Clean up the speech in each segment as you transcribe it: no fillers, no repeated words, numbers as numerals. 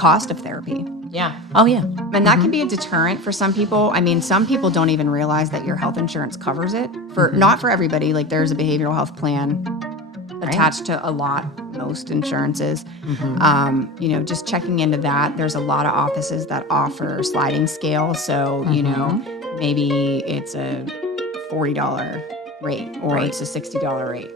cost of therapy. Yeah. Oh, yeah. And that can be a deterrent for some people. I mean, some people don't even realize that your health insurance covers it. Not for everybody. Like, there's a behavioral health plan attached to most insurances. Just checking into that. There's a lot of offices that offer sliding scale. So, maybe it's a $40 rate or it's a $60 rate,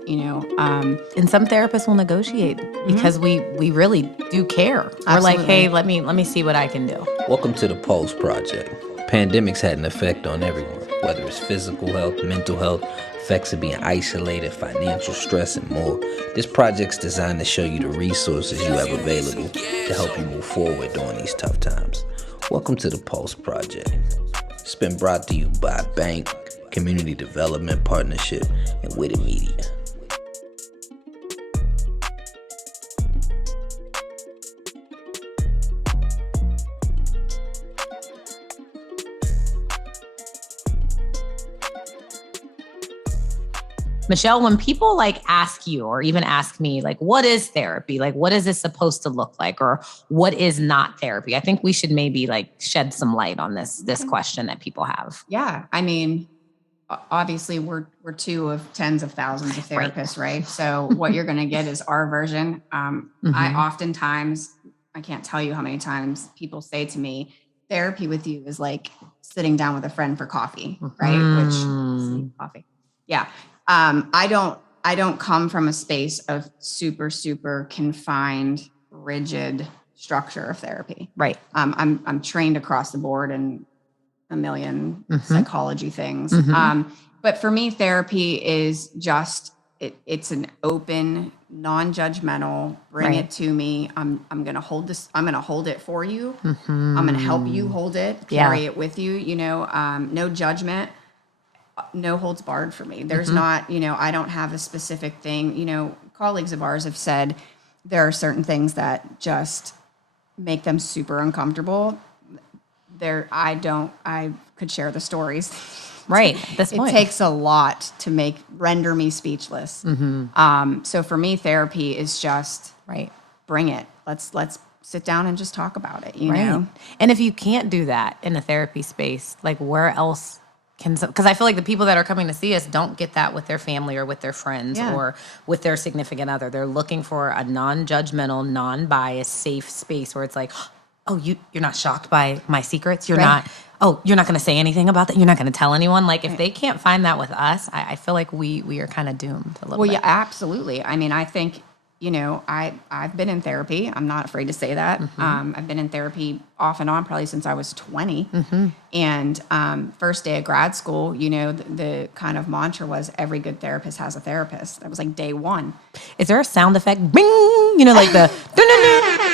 And some therapists will negotiate because we really do care. We're like, hey, let me see what I can do. Welcome to the Pulse Project. Pandemics had an effect on everyone, whether it's physical health, mental health, effects of being isolated, financial stress, and more. This project's designed to show you the resources you have available to help you move forward during these tough times. Welcome to the Pulse Project. It's been brought to you by Bank, Community Development Partnership, and Whitted Media. Michelle, when people ask you or even ask me, what is therapy? What is this supposed to look like? Or what is not therapy? I think we should maybe shed some light on this question that people have. Yeah. I mean, obviously we're two of tens of thousands of therapists, right? So what you're going to get is our version. I can't tell you how many times people say to me, therapy with you is like sitting down with a friend for coffee, right? Coffee. Yeah. I don't come from a space of super, super confined, rigid structure of therapy. Right. I'm trained across the board in a million psychology things. But for me, therapy is just, it's an open, non-judgmental, bring it to me. I'm going to hold this. I'm going to hold it for you. I'm going to help you hold it, carry it with you, no judgment. No holds barred for me. There's not, I don't have a specific thing. Colleagues of ours have said there are certain things that just make them super uncomfortable. I could share the stories. Right. This point. It takes a lot to render me speechless. So for me, therapy is just bring it. Let's sit down and just talk about it, you know? And if you can't do that in a therapy space, where else? Because I feel like the people that are coming to see us don't get that with their family or with their friends or with their significant other. They're looking for a non-judgmental, non-biased, safe space where it's like, oh, you're not shocked by my secrets? You're not going to say anything about that? You're not going to tell anyone? If they can't find that with us, I feel like we are kind of doomed a little bit. Well, yeah, absolutely. I mean, I think, I've been in therapy. I'm not afraid to say that. I've been in therapy off and on probably since I was 20. And first day of grad school, the kind of mantra was every good therapist has a therapist. That was day one. Is there a sound effect? Bing! The...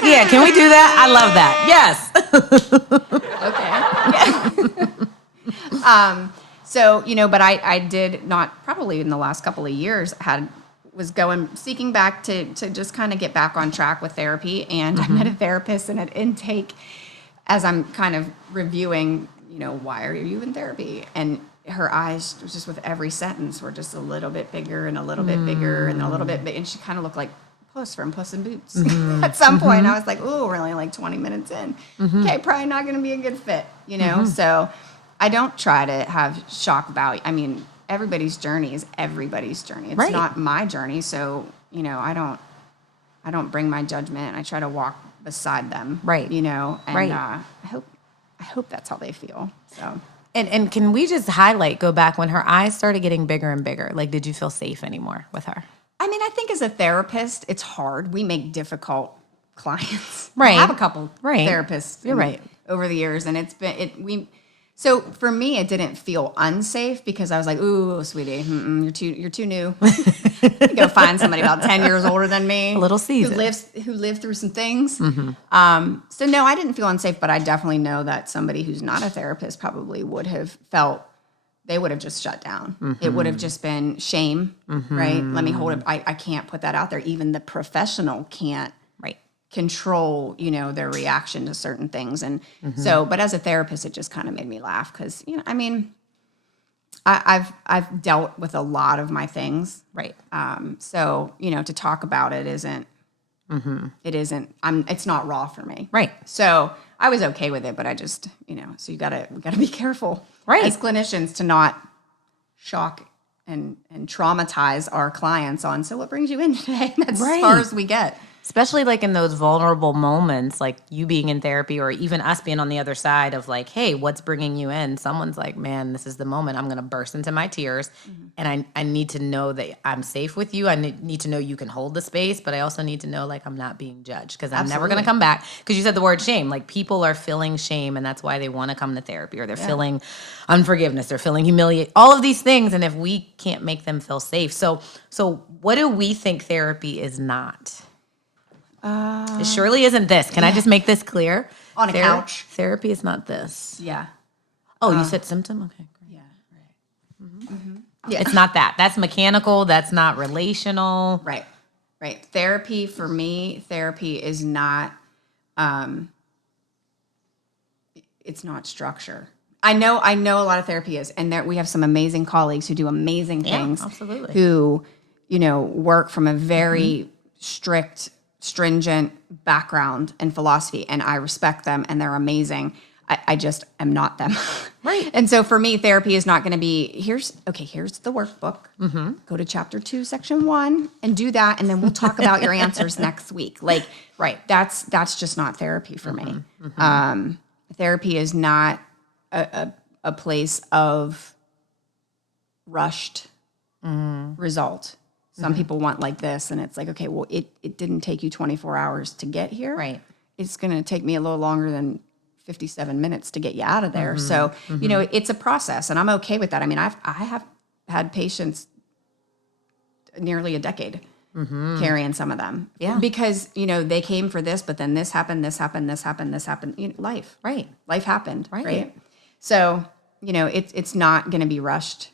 Yeah, can we do that? I love that. Yes. Okay. Yeah. So, but I did not, probably in the last couple of years, was seeking back to just kind of get back on track with therapy. And I met a therapist in an intake as I'm kind of reviewing, why are you in therapy? And her eyes, just with every sentence, were just a little bit bigger and a little bit bigger and a little bit big. And she kind of looked like Puss from Puss in Boots. At some point, I was like, oh, we're only 20 minutes in. Okay, probably not going to be a good fit, So I don't try to have shock value. I mean, everybody's journey is everybody's journey. It's not my journey. So, I don't bring my judgment. I try to walk beside them. Right. And I hope that's how they feel. So. And can we just go back when her eyes started getting bigger and bigger? Did you feel safe anymore with her? I mean, I think as a therapist, it's hard. We make difficult clients. Right. I have a couple therapists. You're right. Over the years, and So for me, it didn't feel unsafe because I was like, "Ooh, sweetie, you're too new. You go find somebody about 10 years older than me, a little seasoned, who lived through some things." So no, I didn't feel unsafe, but I definitely know that somebody who's not a therapist probably would have felt they would have just shut down. It would have just been shame, right? Let me hold it. I can't put that out there. Even the professional can't. Control, their reaction to certain things. And so, but as a therapist, it just kind of made me laugh because, I mean, I've dealt with a lot of my things. Right. So, to talk about it isn't It isn't. It's not raw for me. Right. So I was okay with it, but I just, so we gotta be careful, Right, as clinicians, to not shock and traumatize our clients on. So what brings you in today? That's as far as we get. especially like in those vulnerable moments, like you being in therapy or even us being on the other side of like, hey, what's bringing you in? Someone's like, man, this is the moment I'm going to burst into my tears. And I need to know that I'm safe with you. I need to know you can hold the space, but I also need to know like I'm not being judged, because I'm never going to come back. Because you said the word shame, like people are feeling shame, and that's why they want to come to therapy, or they're feeling unforgiveness, they're feeling humiliated, all of these things. And if we can't make them feel safe. So what do we think therapy is not? It surely isn't this. Can I just make this clear? On a couch. Therapy is not this. Yeah. Oh, you said symptom? Okay, great. Yeah. Right. Yeah. It's not that. That's mechanical. That's not relational. Right. Therapy, for me, is not, it's not structure. I know a lot of therapy is, and we have some amazing colleagues who do amazing things. Absolutely. Who, work from a very strict, stringent background and philosophy, and I respect them, and they're amazing. I just am not them. Right. And so for me, therapy is not going to be, here's the workbook. Go to chapter 2, section 1, and do that, and then we'll talk about your answers next week. Like, that's just not therapy for me. Therapy is not a place of rushed result. Some people want like this, and it's like, okay, well, it didn't take you 24 hours to get here. Right. It's going to take me a little longer than 57 minutes to get you out of there. So, it's a process, and I'm okay with that. I mean, I have had patients nearly a decade carrying some of them. Yeah. Because, they came for this, but then this happened. Life. Right. Life happened. Right. So, it's not going to be rushed.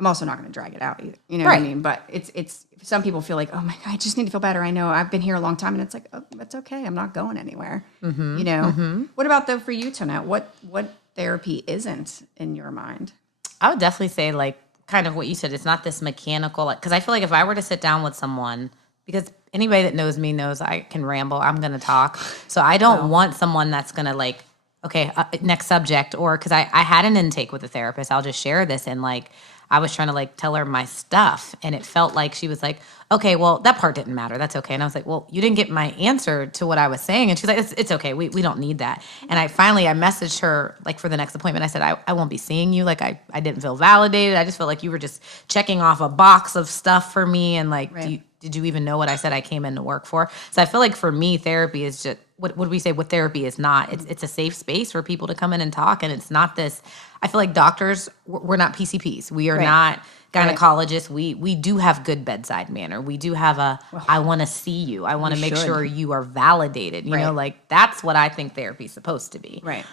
I'm also not going to drag it out either. You know what I mean? But it's some people feel like, oh my God, I just need to feel better. I know I've been here a long time, and it's like, oh, that's okay. I'm not going anywhere. What about though for you, Tonette? What therapy isn't in your mind? I would definitely say like kind of what you said. It's not this mechanical, because I feel like if I were to sit down with someone, because anybody that knows me knows I can ramble. I'm going to talk. So I don't want someone that's going to like, okay, next subject, or because I had an intake with a therapist. I'll just share this, and like, I was trying to like tell her my stuff, and it felt like she was like, okay, well, that part didn't matter. That's okay. And I was like, well, you didn't get my answer to what I was saying. And she's like, it's okay. We don't need that. And I messaged her like for the next appointment. I said, I won't be seeing you. Like I didn't feel validated. I just felt like you were just checking off a box of stuff for me. And like, did you even know what I said I came in to work for? So I feel like for me, therapy is just, what we say what therapy is not. It's a safe space for people to come in and talk. And it's not this, I feel like doctors, we're not PCPs. We are not gynecologists. We do have good bedside manner. We do have I want to see you. I want to make sure you are validated. You know, like that's what I think therapy is supposed to be. Right.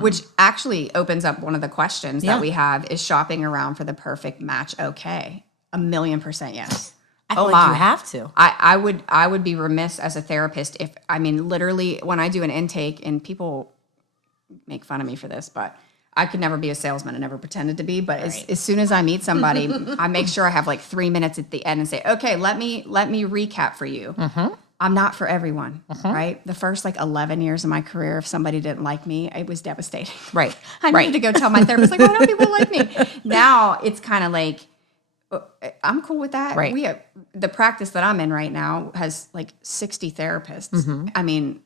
Which actually opens up one of the questions that we have: is shopping around for the perfect match okay? 1,000,000% yes. I feel like you have to. I would be remiss as a therapist if, literally when I do an intake, and people make fun of me for this, but I could never be a salesman. I never pretended to be, but as soon as I meet somebody, I make sure I have like 3 minutes at the end and say, okay, let me recap for you. I'm not for everyone, right? The first like 11 years of my career, if somebody didn't like me, it was devastating. Right. I needed to go tell my therapist, like, why don't people like me? Now it's kind of like, I'm cool with that. Right. We have, the practice that I'm in right now has like 60 therapists. I mean,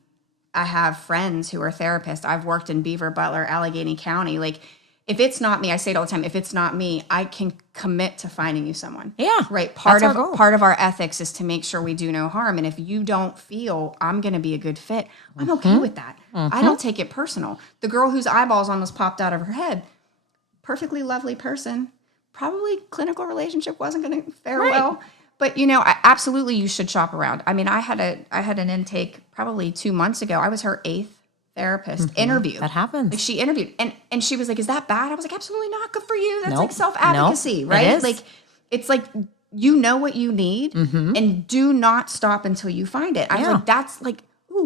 I have friends who are therapists. I've worked in Beaver, Butler, Allegheny County. Like, if it's not me, I say it all the time, if it's not me, I can commit to finding you someone. Yeah. Right. Part of our ethics is to make sure we do no harm. And if you don't feel I'm going to be a good fit, I'm okay with that. I don't take it personal. The girl whose eyeballs almost popped out of her head, perfectly lovely person, probably clinical relationship wasn't going to fare well. But, absolutely you should shop around. I mean, I had an intake probably 2 months ago. I was her 8th therapist interview. That happens. Like, she interviewed, and she was like, is that bad? I was like, absolutely not. Good for you. That's like self-advocacy, right? It is. Like, it's like, you know what you need, and do not stop until you find it. I was like, that's like,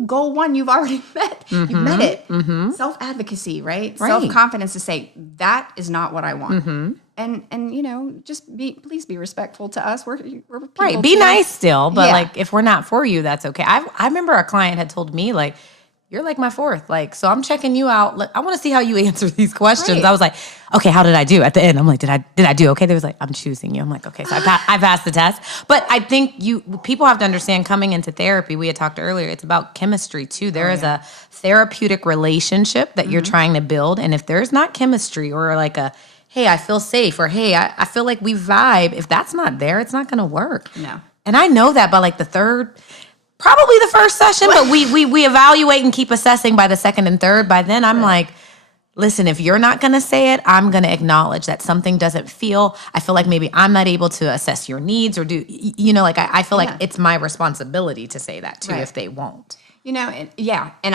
goal 1, you've already met. You've met it. Self-advocacy, right? Self-confidence to say, that is not what I want. and just please be respectful to us. We're people Right. Be too. nice still, but Yeah. like if we're not for you, that's okay. I remember a client had told me like, you're like my fourth. Like, so I'm checking you out. Like, I want to see how you answer these questions. Right. I was like, okay, how did I do at the end? I'm like, did I do okay? They was like, I'm choosing you. I'm like, okay, so I passed the test. But I think people have to understand coming into therapy, we had talked earlier, it's about chemistry too. There is a therapeutic relationship that you're trying to build. And if there's not chemistry or like hey, I feel safe, or hey, I feel like we vibe, if that's not there, it's not going to work. No. And I know that by like probably the first session, but we evaluate and keep assessing by the second and third. By then, I'm like, listen, if you're not going to say it, I'm going to acknowledge that something doesn't feel. I feel like maybe I'm not able to assess your needs or do, like I feel like it's my responsibility to say that too if they won't. And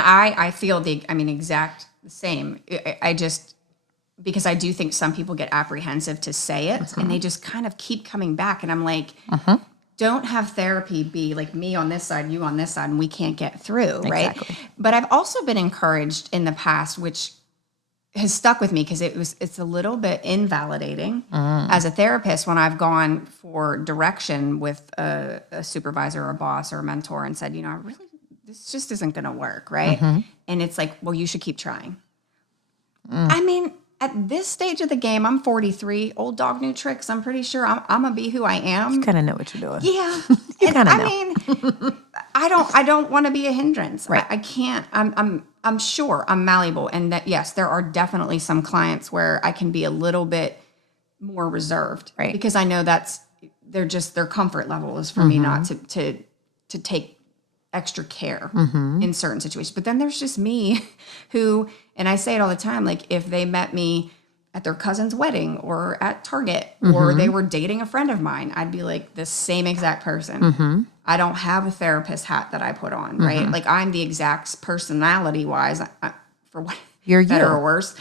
I feel exact same. I just, because I do think some people get apprehensive to say it and they just kind of keep coming back. And I'm like, don't have therapy be like me on this side, you on this side, and we can't get through, right? Exactly. But I've also been encouraged in the past, which has stuck with me because it's a little bit invalidating as a therapist when I've gone for direction with a supervisor or a boss or a mentor and said, this just isn't going to work, right? And it's like, well, you should keep trying. I mean, at this stage of the game, I'm 43, old dog, new tricks. I'm pretty sure I'm gonna be who I am. You kind of know what you're doing. Yeah, you kind of know. I mean, I don't want to be a hindrance. Right. I can't. I'm sure I'm malleable, and that yes, there are definitely some clients where I can be a little bit more reserved, right? Because I know their comfort level is for me not to take extra care in certain situations. But then there's just me who, and I say it all the time, like if they met me at their cousin's wedding or at Target or they were dating a friend of mine, I'd be like the same exact person. I don't have a therapist hat that I put on, right? Like I'm the exact personality wise, for what you're better or worse.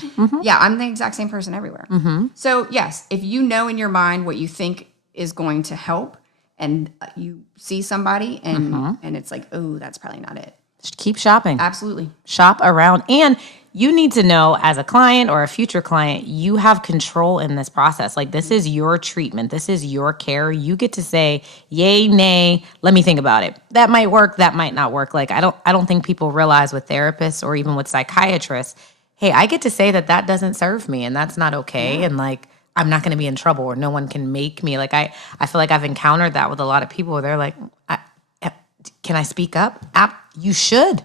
Yeah, I'm the exact same person everywhere. So yes, if you know in your mind what you think is going to help, and you see somebody and it's like, oh, that's probably not it. Just keep shopping. Absolutely. Shop around. And you need to know as a client or a future client, you have control in this process. Like this is your treatment. This is your care. You get to say yay, nay, let me think about it. That might work. That might not work. Like I don't think people realize with therapists or even with psychiatrists, hey, I get to say that doesn't serve me and that's not okay. And like, I'm not going to be in trouble or no one can make me. Like I feel like I've encountered that with a lot of people where they're like, can I speak up? You should.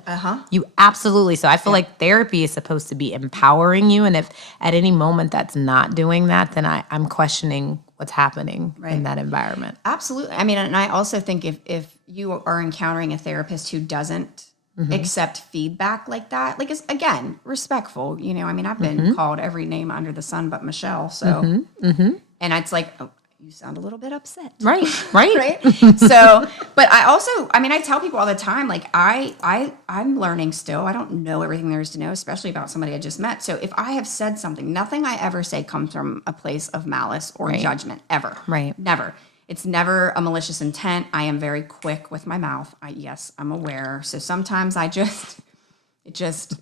You absolutely. So I feel like therapy is supposed to be empowering you. And if at any moment that's not doing that, then I'm questioning what's happening in that environment. Absolutely. I mean, and I also think if you are encountering a therapist who doesn't accept feedback like that, like it's, again, respectful, I mean, I've been called every name under the sun but Michelle. So, and it's like, oh, you sound a little bit upset. Right. So, but I tell people all the time, like I'm learning still. I don't know everything there is to know, especially about somebody I just met. So if I have said something, nothing I ever say comes from a place of malice or judgment ever. Right. Never. It's never a malicious intent. I am very quick with my mouth. Yes, I'm aware. So sometimes it's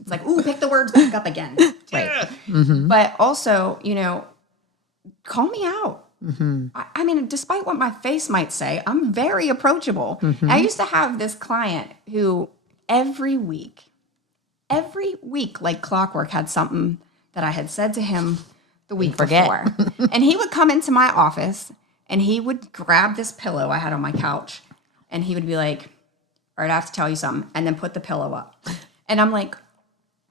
like, ooh, pick the words back up again. Right. But also, call me out. I mean, despite what my face might say, I'm very approachable. I used to have this client who every week, like clockwork, had something that I had said to him the week before. And he would come into my office and he would grab this pillow I had on my couch and he would be like, all right, I have to tell you something. And then put the pillow up. And I'm like,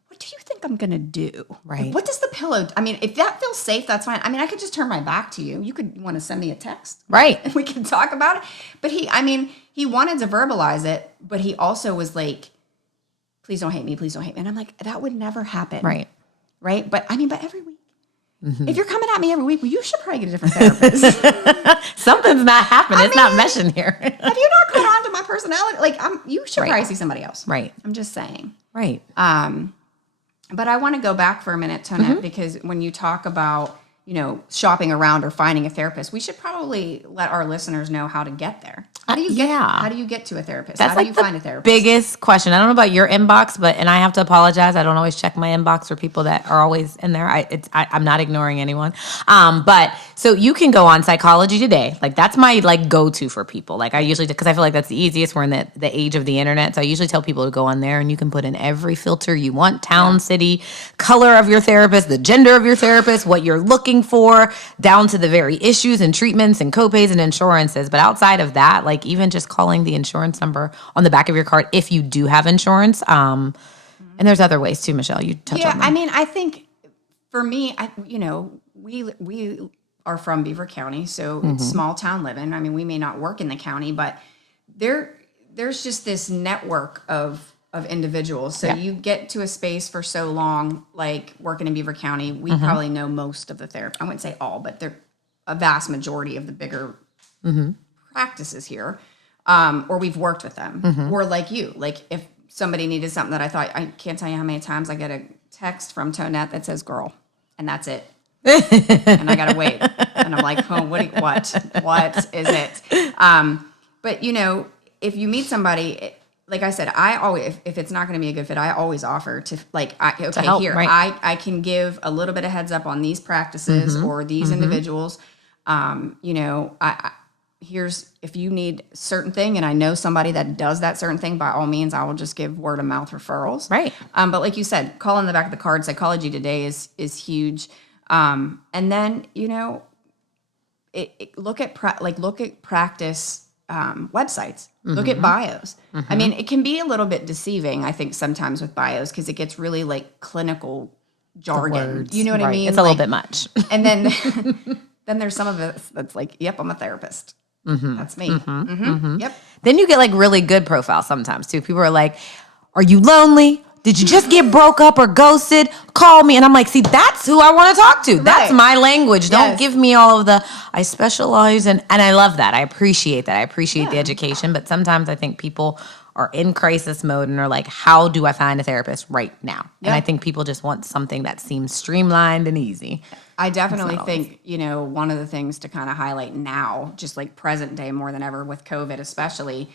what do you think I'm going to do? Right. Like, what does the pillow, I mean, if that feels safe, that's fine. I mean, I could just turn my back to you. You could want to send me a text. Right. And we can talk about it. But he wanted to verbalize it, but he also was like, please don't hate me. Please don't hate me. And I'm like, that would never happen. Right. Right. But every week. If you're coming at me every week, well, you should probably get a different therapist. Something's not happening. It's not meshing here. Have you not caught on to my personality? Like, you should probably see somebody else. Right. I'm just saying. Right. But I want to go back for a minute, Tonette, because when you talk about, shopping around or finding a therapist, we should probably let our listeners know how to get there. How do you get to a therapist? How do you find a therapist? Biggest question. I don't know about your inbox, and I have to apologize. I don't always check my inbox for people that are always in there. I'm not ignoring anyone. But so you can go on Psychology Today. Like that's my go-to for people. Like I usually, because I feel like that's the easiest. We're in the age of the internet. So I usually tell people to go on there and you can put in every filter you want, town, city, color of your therapist, the gender of your therapist, what you're looking for, down to the very issues and treatments and copays and insurances. But outside of that, like even just calling the insurance number on the back of your card if you do have insurance. And there's other ways too, Michelle. You touch on them. I mean, I think for me, we are from Beaver County, so it's small town living. I mean, we may not work in the county, but there's just this network of individuals. So you get to a space for so long, like working in Beaver County, we probably know most of the therapists. I wouldn't say all, but they're a vast majority of the bigger practices here. Or we've worked with them. Or like you, like if somebody needed something that I can't tell you how many times I get a text from Tonette that says girl, and that's it. And I gotta wait. And I'm like, oh, what is it? But if you meet somebody, like I said, I always, if it's not going to be a good fit, I alwaay offer to to help, here, right. I can give a little bit of heads up on these practices or these individuals. Here's, if you need a certain thing and I know somebody that does that certain thing, by all means, I will just give word of mouth referrals. Right. But like you said, call on the back of the card. Psychology Today is huge. And then, look at practice websites, look at bios. I mean, it can be a little bit deceiving, I think, sometimes with bios because it gets really like clinical jargon. You know what I mean? It's a little bit much. And then then there's some of it that's like, yep, I'm a therapist. That's me. Yep. Then you get like really good profiles sometimes too. People are like, are you lonely? Did you just get broke up or ghosted? Call me. And I'm like, see, that's who I want to talk to. That's my language. Don't give me all of the, I specialize in, and I love that. I appreciate that. I appreciate the education. But sometimes I think people are in crisis mode and are like, how do I find a therapist right now? And I think people just want something that seems streamlined and easy. I definitely think, one of the things to kind of highlight now, just like present day more than ever with COVID especially,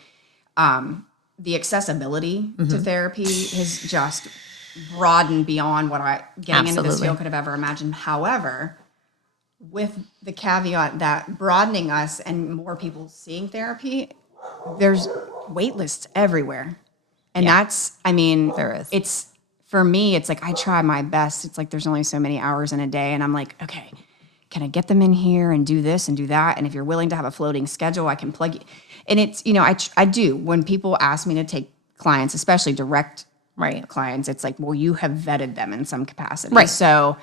the accessibility to therapy has just broadened beyond what I getting into this field could have ever imagined. However, with the caveat that broadening us and more people seeing therapy, there's wait lists everywhere. And that's, there is. It's, for me, it's like I try my best. It's like there's only so many hours in a day. And I'm like, okay, can I get them in here and do this and do that? And if you're willing to have a floating schedule, I can plug you. And it's, I do. When people ask me to take clients, especially direct clients, it's like, well, you have vetted them in some capacity. Right. So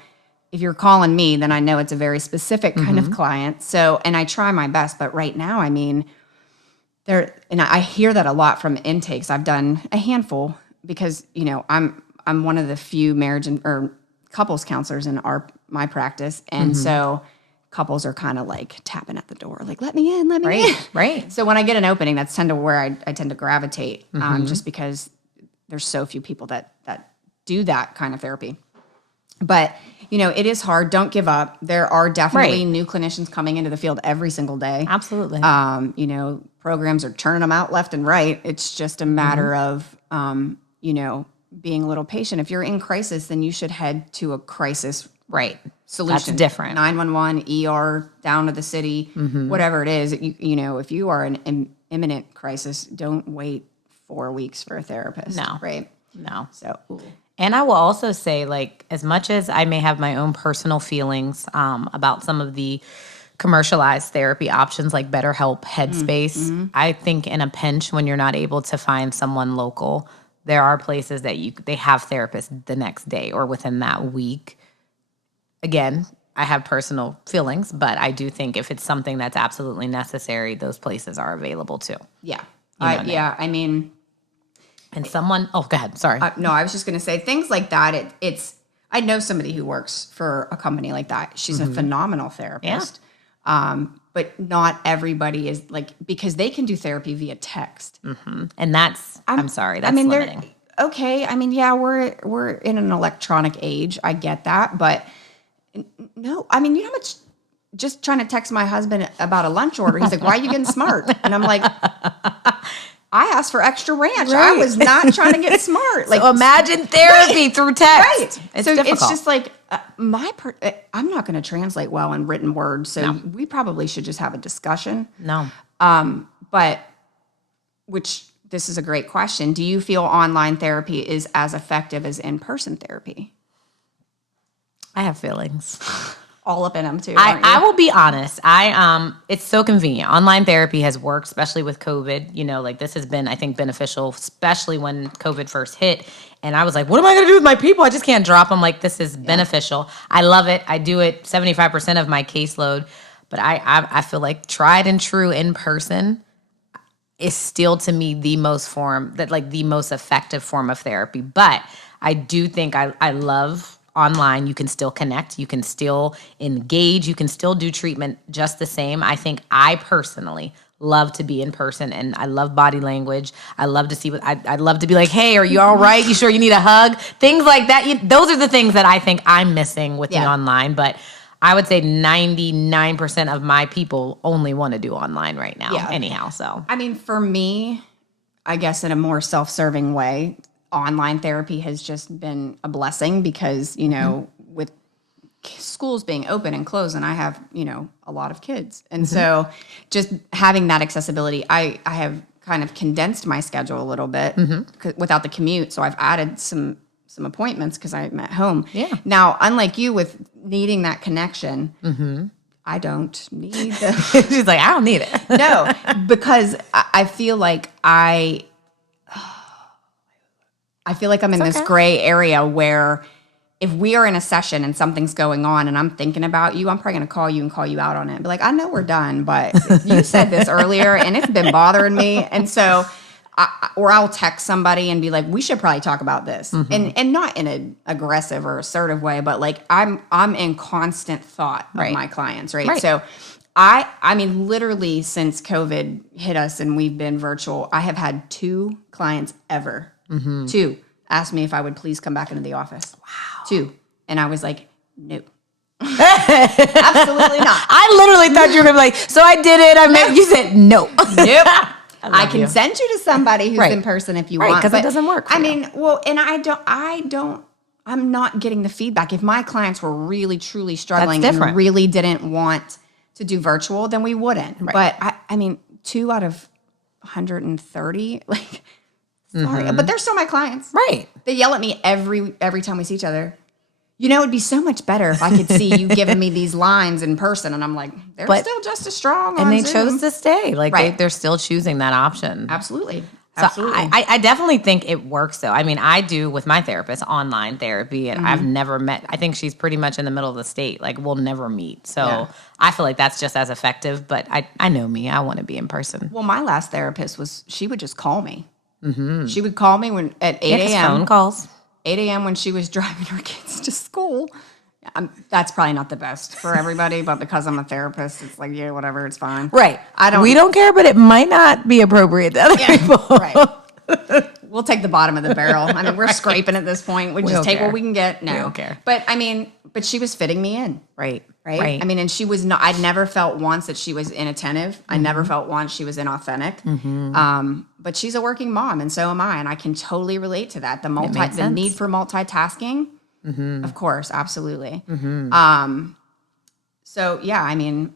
if you're calling me, then I know it's a very specific kind of client. So, and I try my best. But right now, and I hear that a lot from intakes. I've done a handful because, I'm one of the few marriage or couples counselors in my practice. And so couples are kind of like tapping at the door, like, let me in. Right. So when I get an opening, that's tend to where I tend to gravitate, just because there's so few people that do that kind of therapy. But, it is hard. Don't give up. There are definitely new clinicians coming into the field every single day. Absolutely. Programs are churning them out left and right. It's just a matter of, being a little patient. If you're in crisis, then you should head to a crisis solution. That's different. 911, ER, down to the city, whatever it is. If you are in imminent crisis, don't wait 4 weeks for a therapist. No. Right? No. So, and I will also say, like, as much as I may have my own personal feelings about some of the commercialized therapy options like BetterHelp, Headspace, I think in a pinch when you're not able to find someone local, there are places that they have therapists the next day or within that week. Again, I have personal feelings, but I do think if it's something that's absolutely necessary, those places are available too. Yeah. And someone, go ahead. Sorry. No, I was just going to say things like that. I know somebody who works for a company like that. She's a phenomenal therapist. Yeah. But not everybody is because they can do therapy via text. And that's limiting. Okay. We're in an electronic age. I get that. But No, I mean, you know how much, just trying to text my husband about a lunch order. He's like, why are you getting smart? And I'm like, I asked for extra ranch. Right. I was not trying to get smart. Like, so imagine therapy through text. right. It's so difficult. it's just like, I'm not going to translate well in written words. So we probably should just have a discussion. No. But which, this is a great question. Do you feel online therapy is as effective as in-person therapy? I have feelings. All up in them too. Aren't you? I will be honest. It's so convenient. Online therapy has worked, especially with COVID. You know, like this has been, I think, beneficial, especially when COVID first hit. And I was like, what am I going to do with my people? I just can't drop them. Like, this is beneficial. I love it. I do it 75% of my caseload. But I feel like tried and true in person is still, to me, the most effective form of therapy. But I do think I love online. You can still connect. You can still engage. You can still do treatment just the same. I think I personally love to be in person, and I love body language. I love to see I'd love to be like, hey, are you all right? You sure you need a hug? Things like that. Those are the things that I think I'm missing with the online. But I would say 99% of my people only want to do online right now. Yeah. Anyhow, so. I mean, for me, I guess in a more self-serving way, online therapy has just been a blessing because, you know, with schools being open and closed, and I have, you know, a lot of kids. And so just having that accessibility, I have kind of condensed my schedule a little bit without the commute. So I've added some appointments because I'm at home. Yeah. Now, unlike you with needing that connection, I don't need the... She's like, I don't need it. No, because I feel like I'm in this gray area where if we are in a session and something's going on and I'm thinking about you, I'm probably going to call you and call you out on it. Be like, I know we're done, but you said this earlier and it's been bothering me. And so, or I'll text somebody and be like, we should probably talk about this. And not in an aggressive or assertive way, but like I'm in constant thought of my clients, right? So I mean, literally since COVID hit us and we've been virtual, I have had 2 clients ever. 2 asked me if I would please come back into the office. Wow. 2. And I was like, no. Absolutely not. I literally thought you were going to be like, so I did it. You said no. Nope. I can send you to somebody who's in person if you want. Because it doesn't work for you. mean, well, and I'm not getting the feedback. If my clients were really, truly struggling and really didn't want to do virtual, then we wouldn't. Right. But I mean, 2 out of 130, like, sorry, but they're still my clients. Right. They yell at me every time we see each other. You know, it'd be so much better if I could see you giving me these lines in person. And I'm like, they're still just as strong on they Zoom. chose to stay. Like, they're still choosing that option. Absolutely. So I definitely think it works, though. I mean, I do with my therapist online therapy, and I've never met. I think she's pretty much in the middle of the state. Like, we'll never meet. So I feel like that's just as effective. But I know me. I want to be in person. Well, my last therapist she would just call me. She would call me at 8 a.m. Phone calls. 8 a.m. when she was driving her kids to school. That's probably not the best for everybody, but because I'm a therapist, it's like, yeah, whatever, it's fine. Right. We don't care, but it might not be appropriate to other people. Right. We'll take the bottom of the barrel. I mean, we're scraping at this point. We just take what we can get. No. We don't care. But I mean, she was fitting me in. Right. I mean, and she was not, I'd never felt once that she was inattentive. I never felt once she was inauthentic. But she's a working mom, and so am I. And I can totally relate to that. The need for multitasking. Of course. Absolutely. So yeah, I mean,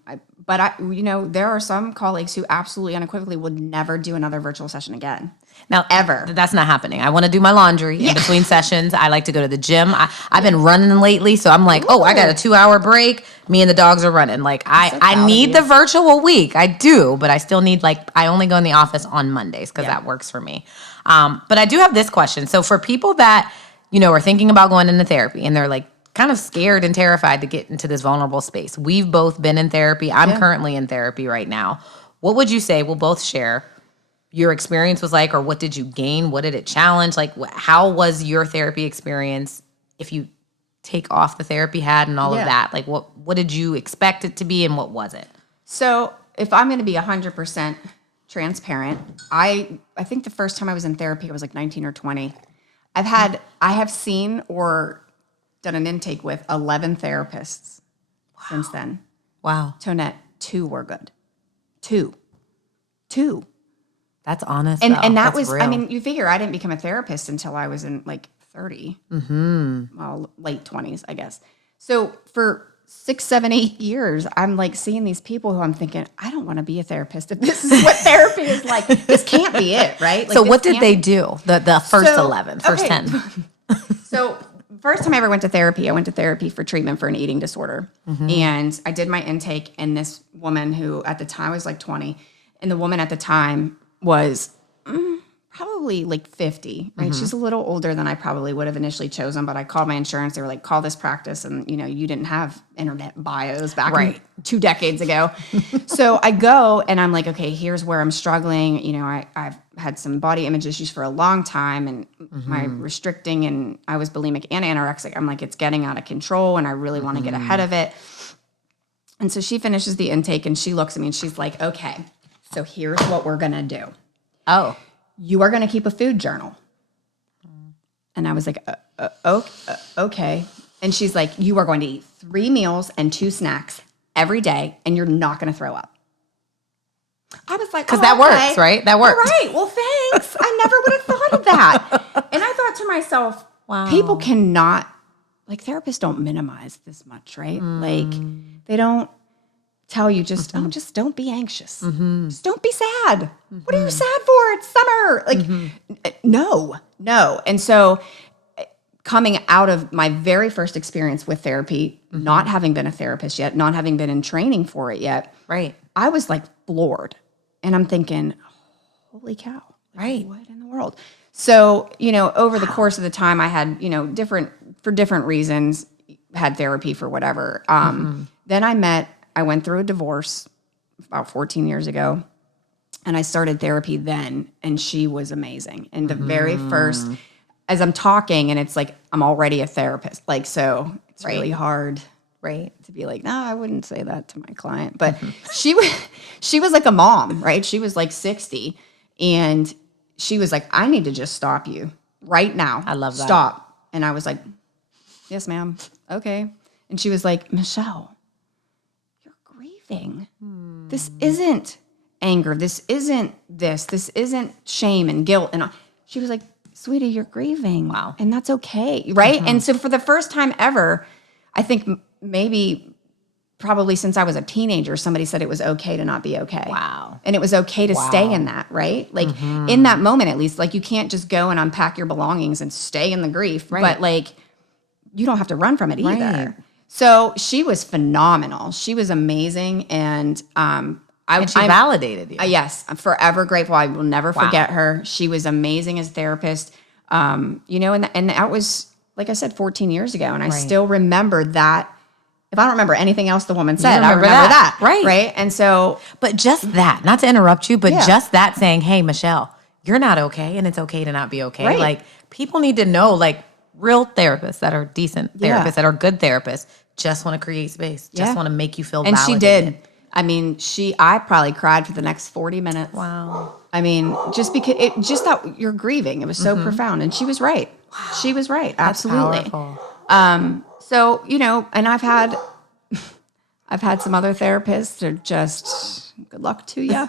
there are some colleagues who absolutely unequivocally would never do another virtual session again. Now, ever. That's not happening. I want to do my laundry in between sessions. I like to go to the gym. I've been running lately, so I'm like, I got a 2-hour break. Me and the dogs are running. Like, I need the virtual week. I do, but I still need, I only go in the office on Mondays because that works for me. But I do have this question. So for people that, are thinking about going into therapy and they're like, kind of scared and terrified to get into this vulnerable space. We've both been in therapy. I'm currently in therapy right now. What would you say? We'll both share your experience was like, or what did you gain? What did it challenge? Like, how was your therapy experience if you take off the therapy hat and all of that? Like, what did you expect it to be and what was it? So if I'm going to be 100% transparent, I think the first time I was in therapy, I was like 19 or 20. I have seen or done an intake with 11 therapists since then. Wow. Tonette, 2 were good. 2. That's honest. And though. and that That's was, real. I mean, you figure I didn't become a therapist until I was in like 30. Well, late 20s, I guess. So for 6, 7, 8 years, I'm like seeing these people who I'm thinking, I don't want to be a therapist if this is what therapy is like. This can't be it, right? Like, so this what did can't they be- do? The first So, 11, first okay. 10. So first time I ever went to therapy, I went to therapy for treatment for an eating disorder. And I did my intake, and this woman who at the time was like 20, and the woman at the time was probably like 50, right? She's a little older than I probably would have initially chosen, but I called my insurance. They were like, call this practice. And, you didn't have internet bios back Right. 2 decades ago. So I go and I'm like, okay, here's where I'm struggling. I've had some body image issues for a long time, and my restricting, and I was bulimic and anorexic. I'm like, it's getting out of control, and I really want to get ahead of it. And so she finishes the intake, and she looks at me and she's like, okay, so here's what we're going to do. Oh. You are going to keep a food journal. And I was like, okay. And she's like, you are going to eat 3 meals and 2 snacks every day, and you're not going to throw up. I was like, Because that works, right? That works. All right. Well, thanks. I never would have thought of that. And I thought to myself, Wow. people cannot, like, therapists don't minimize this much, right? Like, they don't tell you just don't be anxious. Just don't be sad. What are you sad for? It's summer. Like, no. And so coming out of my very first experience with therapy, not having been a therapist yet, not having been in training for it yet, Right. I was like floored. And I'm thinking, holy cow. Right. What in the world? So, over the course of the time I had, for different reasons, had therapy for whatever. Then I went through a divorce about 14 years ago, and I started therapy then, and she was amazing. And the very first, as I'm talking, and it's like, I'm already a therapist. Like, so it's really hard. Right. To be like, no, I wouldn't say that to my client. But she was like a mom, right? She was like 60. And she was like, I need to just stop you right now. I love that. Stop. And I was like, yes, ma'am. Okay. And she was like, Michelle, you're grieving. This isn't anger. This isn't this. This isn't shame and guilt. And she was like, sweetie, you're grieving. Wow. And that's okay. Right. And so for the first time ever, I think probably since I was a teenager, somebody said it was okay to not be okay. Wow. And it was okay to stay in that, right? Like in that moment, at least, like you can't just go and unpack your belongings and stay in the grief, but like you don't have to run from it either. Right. So she was phenomenal. She was amazing. And And she validated you. yes, I'm forever grateful. I will never forget her. She was amazing as a therapist. And that was, like I said, 14 years ago. And I still remember that. If I don't remember anything else the woman said, I remember that. Right. And so. But just that, not to interrupt you, but just that saying, hey, Michelle, you're not okay, and it's okay to not be okay. Right. Like, people need to know, like, real therapists that are decent therapists, that are good therapists, just want to create space, just want to make you feel validated. And she did. I mean, I probably cried for the next 40 minutes. Wow. I mean, just because that you're grieving, it was so profound. And she was right. Wow. She was right. Absolutely. So, and I've had some other therapists that are just good luck to you.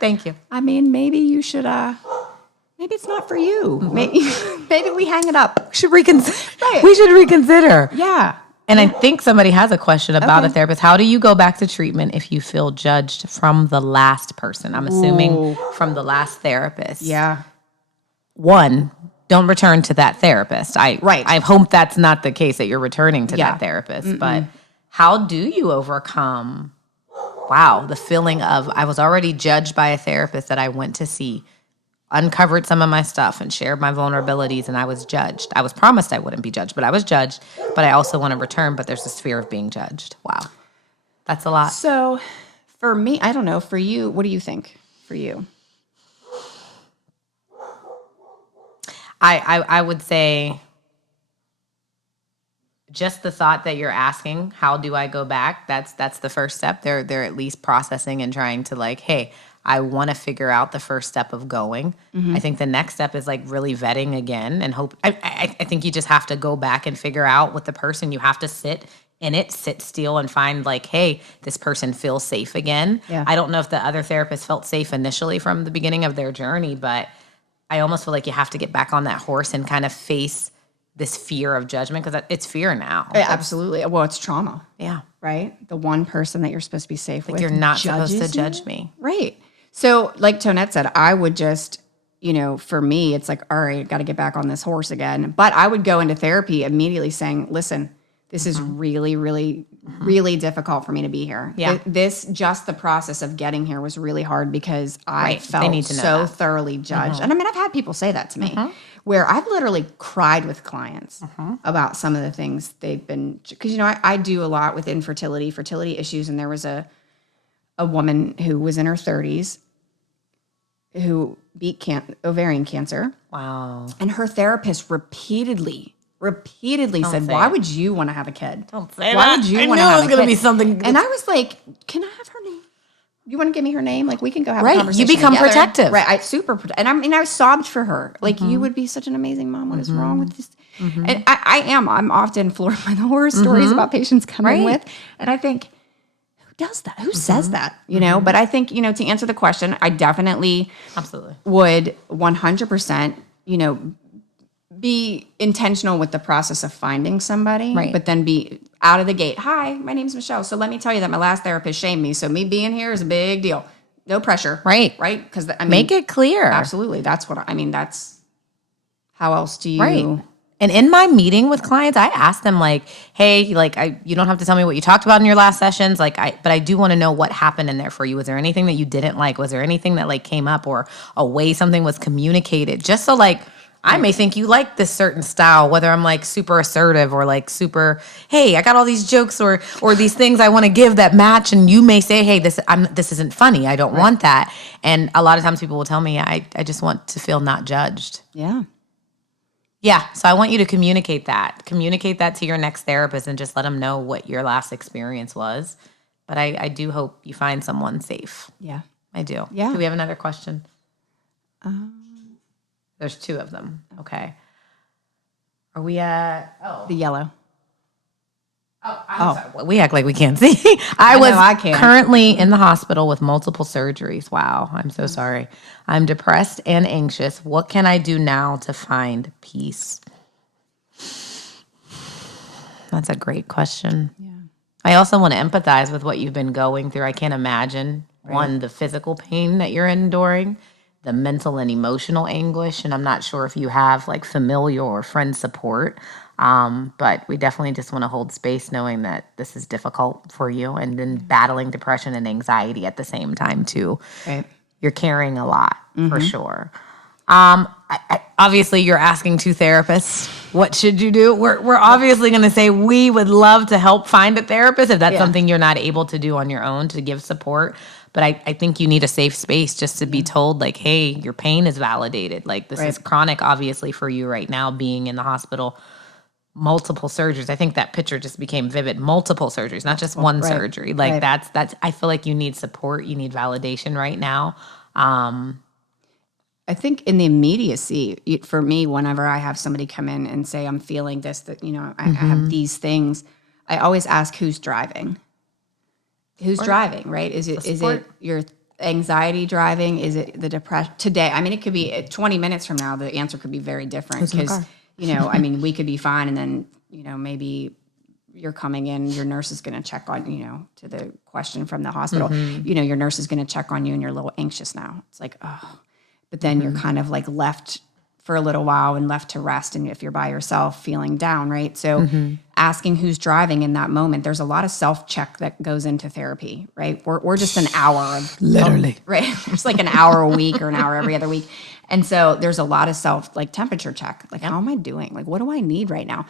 Thank you. I mean, maybe you should, maybe it's not for you. Maybe we hang it up. We should reconsider. Right. We should reconsider. Yeah. And I think somebody has a question about a therapist. How do you go back to treatment if you feel judged from the last person? I'm assuming from the last therapist. Yeah. One, don't return to that therapist. I hope that's not the case, that you're returning to that therapist. But how do you overcome, the feeling of, I was already judged by a therapist that I went to see, uncovered some of my stuff and shared my vulnerabilities, and I was judged. I was promised I wouldn't be judged, but I was judged. But I also want to return, but there's this fear of being judged. Wow. That's a lot. So for me, I don't know. For you, what do you think for you? I would say just the thought that you're asking, how do I go back? That's the first step. They're at least processing and trying to, like, hey, I want to figure out the first step of going. I think the next step is like really vetting again and hope. I think you just have to go back and figure out with the person. You have to sit still and find like, hey, this person feels safe again. Yeah. I don't know if the other therapist felt safe initially from the beginning of their journey, but I almost feel like you have to get back on that horse and kind of face this fear of judgment because it's fear now. Yeah, absolutely. Well, it's trauma. Yeah. Right? The one person that you're supposed to be safe with. You're not supposed to judges judge you. me. Right. So, like Tonette said, I would just, for me, it's like, all right, got to get back on this horse again. But I would go into therapy immediately saying, listen, this is really, really, really difficult for me to be here. Yeah. Just the process of getting here was really hard because I Right. They felt need to know so that. thoroughly judged. And I mean, I've had people say that to me where I've literally cried with clients about some of the things they've been, because, I do a lot with fertility issues. And there was a woman who was in her 30s who beat ovarian cancer. Wow. And her therapist repeatedly said, say why it. would you want to have a kid? Don't say Why that. would you I want to knew it have was a gonna kid? be something. And I was like, can I have her name? You want to give me her name? Like, we can go have Right. a You conversation become together. protective. Right. And I sobbed for her. Like, you would be such an amazing mom. What is wrong with this? And I am. I'm often floored by the horror stories about patients coming Right. with. And I think, who does that? Who says that? But I think, to answer the question, I definitely Absolutely. would 100%, be intentional with the process of finding somebody, Right. but then be out of the gate. Hi, my name's Michelle. So let me tell you that my last therapist shamed me. So me being here is a big deal. No pressure. Right. Right? Because Make it clear. Absolutely. That's that's how else do you? Right. And in my meeting with clients, I ask them like, hey, like you don't have to tell me what you talked about in your last sessions. But I do want to know what happened in there for you. Was there anything that you didn't like? Was there anything that like came up or a way something was communicated? Just so like, I may think you like this certain style, whether I'm like super assertive or like super, hey, I got all these jokes or these things I want to give that match. And you may say, hey, this isn't funny. I don't want that. And a lot of times people will tell me, I just want to feel not judged. Yeah. Yeah. So I want you to communicate that. Communicate that to your next therapist and just let them know what your last experience was. But I do hope you find someone safe. Yeah. I do. Yeah. Do we have another question? There's two of them. Okay. Are we at... Oh. The yellow. I'm sorry. We act like we can't see. I can. currently in the hospital with multiple surgeries. Wow. I'm so sorry. I'm depressed and anxious. What can I do now to find peace? That's a great question. Yeah. I also want to empathize with what you've been going through. I can't imagine, one, the physical pain that you're enduring, the mental and emotional anguish. And I'm not sure if you have like familial or friend support. But we definitely just want to hold space knowing that this is difficult for you and then battling depression and anxiety at the same time too. Right. You're carrying a lot for sure. Obviously you're asking two therapists, what should you do? We're obviously going to say we would love to help find a therapist if that's something you're not able to do on your own to give support. But I think you need a safe space just to be told like, hey, your pain is validated. Like this is chronic, obviously, for you right now being in the hospital. Multiple surgeries. I think that picture just became vivid. Multiple surgeries, not just one surgery. Like that's, I feel like you need support. You need validation right now. I think in the immediacy, for me, whenever I have somebody come in and say, I'm feeling this, that, I have these things, I always ask who's driving. Who's driving, right? Is it your anxiety driving? Is it the depression today? I mean, it could be 20 minutes from now, the answer could be very different because, I mean, we could be fine. And then, maybe you're coming in, your nurse is going to check on, to the question from the hospital, your nurse is going to check on you and you're a little anxious now. It's like, oh, but then you're kind of like left for a little while and left to rest. And if you're by yourself feeling down, right? So asking who's driving in that moment, there's a lot of self-check that goes into therapy, right? We're just an hour of Literally. right? It's like an hour a week or an hour every other week. And so there's a lot of temperature check. Like, how am I doing? Like, what do I need right now?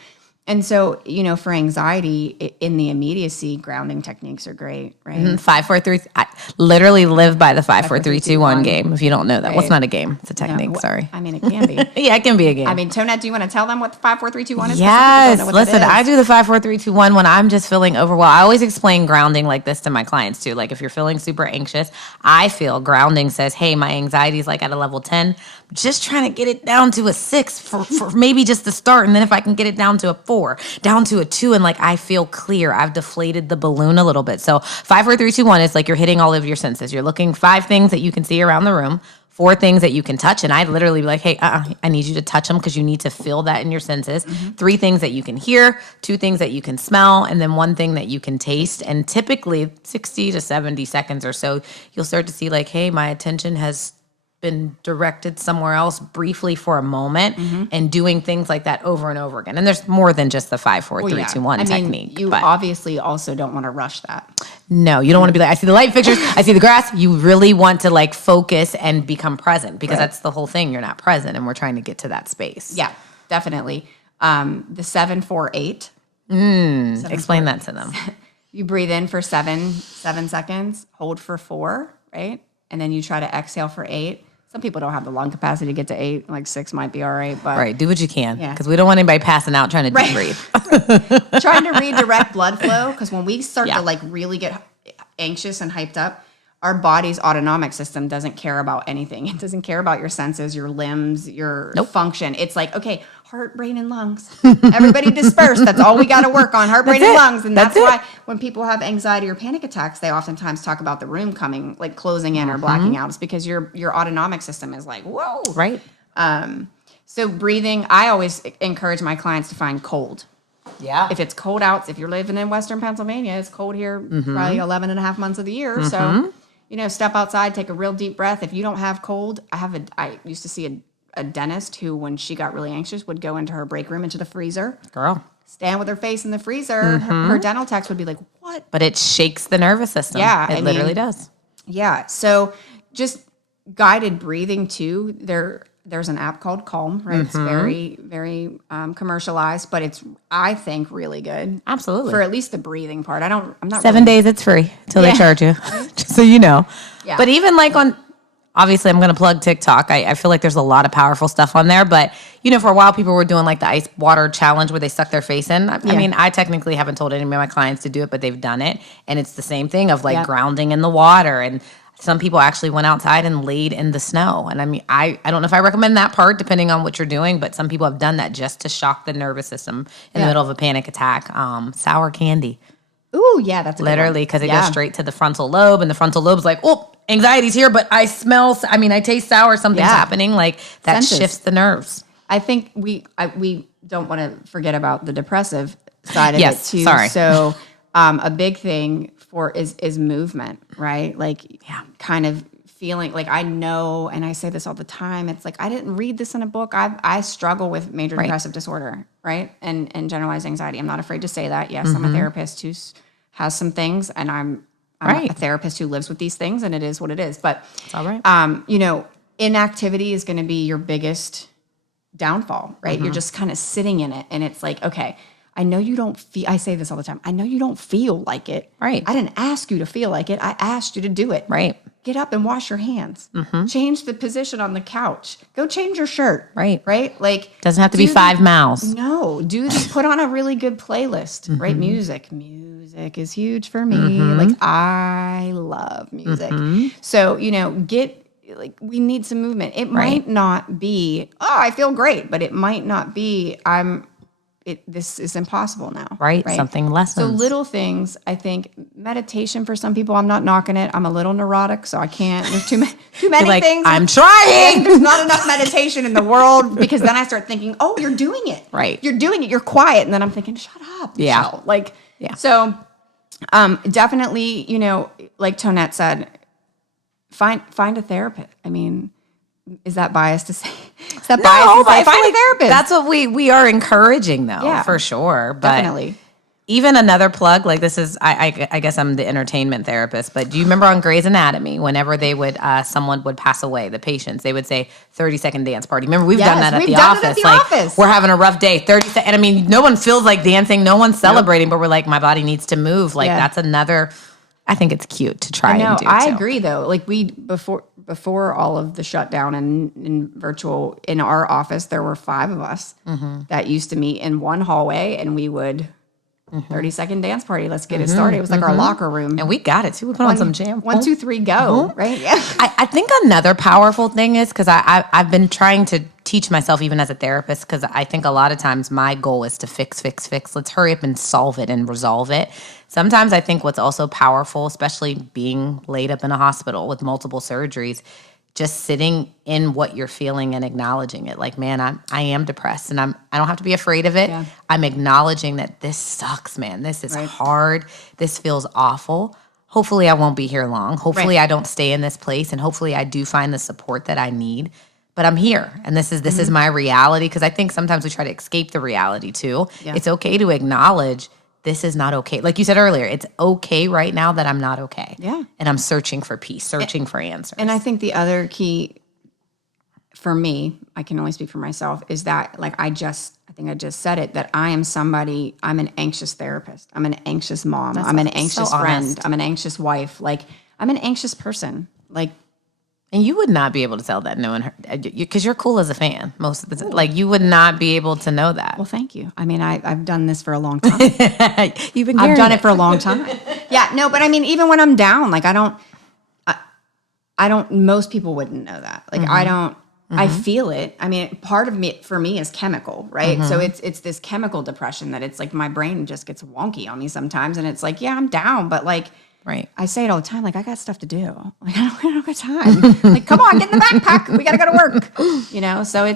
And so, for anxiety in the immediacy, grounding techniques are great, right? 5, 4, 3. I literally live by the 5, 4, 3, 2, 1 game. If you don't know that, well, it's not a game; it's a technique. Sorry. I mean, it can be. Yeah, it can be a game. I mean, Tonette, do you want to tell them what the 5, 4, 3, 2, 1 is? Yes. Listen, I do the 5, 4, 3, 2, 1 when I'm just feeling overwhelmed. I always explain grounding like this to my clients too. Like if you're feeling super anxious, I feel grounding says, hey, my anxiety is like at a level 10. Just trying to get it down to a 6 for maybe just the start. And then if I can get it down to a 4, down to a 2, and like I feel clear, I've deflated the balloon a little bit. So 5, 4, 3, 2, 1 is like you're hitting all of your senses. You're looking 5 things that you can see around the room, 4 things that you can touch. And I'd literally be like, hey, I need you to touch them because you need to feel that in your senses. 3 things that you can hear, 2 things that you can smell, and then 1 thing that you can taste. And typically 60 to 70 seconds or so, you'll start to see like, hey, my attention has been directed somewhere else briefly for a moment, and doing things like that over and over again. And there's more than just the 5, 4, 3, 2, 1 technique. You obviously also don't want to rush that. No, you don't want to be like, I see the light fixtures, I see the grass. You really want to like focus and become present, because that's the whole thing. You're not present, and we're trying to get to that space. Yeah, definitely. The 7, 4, 8. Explain that to them. You breathe in for 7 seconds, hold for 4, right? And then you try to exhale for 8. Some people don't have the lung capacity to get to 8. Like 6 might be all right, but right, do what you can, because we don't want anybody passing out trying to deep breathe. Trying to redirect blood flow, because when we start to like really get anxious and hyped up, our body's autonomic system doesn't care about anything. It doesn't care about your senses, your limbs, your function. It's like, okay, heart, brain, and lungs. Everybody disperse. That's all we got to work on, heart, brain, and lungs. And that's why when people have anxiety or panic attacks, they oftentimes talk about the room coming, like closing in or blacking out. It's because your autonomic system is like, whoa. Right. So breathing, I always encourage my clients to find cold. Yeah. If it's cold out, if you're living in Western Pennsylvania, it's cold here probably 11 and a half months of the year. So, step outside, take a real deep breath. If you don't have cold, I used to see a dentist who, when she got really anxious, would go into her break room, into the freezer. Girl. Stand with her face in the freezer. Her dental techs would be like, what? But it shakes the nervous system. Yeah. It literally does. Yeah. So just guided breathing too. There's an app called Calm, right? It's very, very commercialized, but it's, I think, really good. Absolutely. For at least the breathing part. I'm not 7 days, it's free till they charge you. Just so you know. Yeah. But even like obviously I'm going to plug TikTok. I feel like there's a lot of powerful stuff on there, but for a while people were doing like the ice water challenge where they suck their face in. I mean, I technically haven't told any of my clients to do it, but they've done it. And it's the same thing of like grounding in the water. And some people actually went outside and laid in the snow. And I mean, I don't know if I recommend that part depending on what you're doing, but some people have done that just to shock the nervous system in the middle of a panic attack. Sour candy. Ooh, yeah, that's a literally, because it goes straight to the frontal lobe, and the frontal lobe's like, oh, anxiety's here, but I taste sour, something's happening. Like that Senses. shifts the nerves. I think we don't want to forget about the depressive side of it too. Sorry. So a big thing is movement, right? Like kind of feeling like, I know, and I say this all the time, it's like, I didn't read this in a book. I struggle with major depressive disorder, right? And generalized anxiety. I'm not afraid to say that. Yes, I'm a therapist who has some things, and I'm a therapist who lives with these things, and it is what it is. But it's all right. Inactivity is going to be your biggest downfall, right? You're just kind of sitting in it, and it's like, okay, I know you don't feel, I say this all the time, I know you don't feel like it. Right. I didn't ask you to feel like it. I asked you to do it. Right. Get up and wash your hands. Change the position on the couch. Go change your shirt. Right. Right? Like, doesn't have to be 5 miles. No. Put on a really good playlist, right? Music is huge for me. Like, I love music. So, we need some movement. It might not be, I feel great, but it might not be, this is impossible now. Right. Something lessons. So little things, I think meditation for some people, I'm not knocking it. I'm a little neurotic, so I can't. There's too many things. I'm trying. There's not enough meditation in the world, because then I start thinking, oh, you're doing it. Right. You're doing it. You're quiet. And then I'm thinking, shut up. Yeah. Michelle. So definitely, like Tonette said, find a therapist. I mean, is that biased to say? Is that biased to say? Find a therapist. That's what we are encouraging, though, for sure. But definitely. Even another plug, like this is, I guess I'm the entertainment therapist, but do you remember on Grey's Anatomy, whenever they would, someone would pass away, the patients, they would say 30-second dance party. Remember, we've done that at the office. Like, we're having a rough day, 30 seconds. And I mean, no one feels like dancing, no one's celebrating, but we're like, my body needs to move. Like, that's another, I think it's cute to try and do. I agree, though. Like, before all of the shutdown and virtual, in our office, there were 5 of us that used to meet in one hallway, and we would 30-second dance party. Let's get it started. It was like our locker room. And we got it too. We put on some jam. 1, 2, 3, go. Right? Yeah. I think another powerful thing is, because I've been trying to teach myself, even as a therapist, because I think a lot of times my goal is to fix. Let's hurry up and solve it and resolve it. Sometimes I think what's also powerful, especially being laid up in a hospital with multiple surgeries, just sitting in what you're feeling and acknowledging it. Like, man, I am depressed, and I don't have to be afraid of it. Yeah. I'm acknowledging that this sucks, man. This is hard. This feels awful. Hopefully I won't be here long. Hopefully I don't stay in this place, and hopefully I do find the support that I need. But I'm here, and this is my reality, because I think sometimes we try to escape the reality too. Yeah. It's okay to acknowledge this is not okay. Like you said earlier, it's okay right now that I'm not okay. Yeah. And I'm searching for peace, searching for answers. And I think the other key for me, I can only speak for myself, is that, like, I think I just said it, that I'm an anxious therapist. I'm an anxious mom. I'm an anxious friend. I'm an anxious wife. Like, I'm an anxious person. Like, and you would not be able to tell that knowing her, because you're cool as a fan most of the time. Like, you would not be able to know that. Well, thank you. I mean, I've done this for a long time. I've done it for a long time. Yeah, no, but I mean, even when I'm down, like, I don't, most people wouldn't know that. Like, I don't, I feel it. I mean, part of me, for me, is chemical, right? So it's this chemical depression that it's like my brain just gets wonky on me sometimes. And it's like, yeah, I'm down, but like, right. I say it all the time, like, I got stuff to do. Like, I don't got time. Like, come on, get in the backpack. We got to go to work. You know, so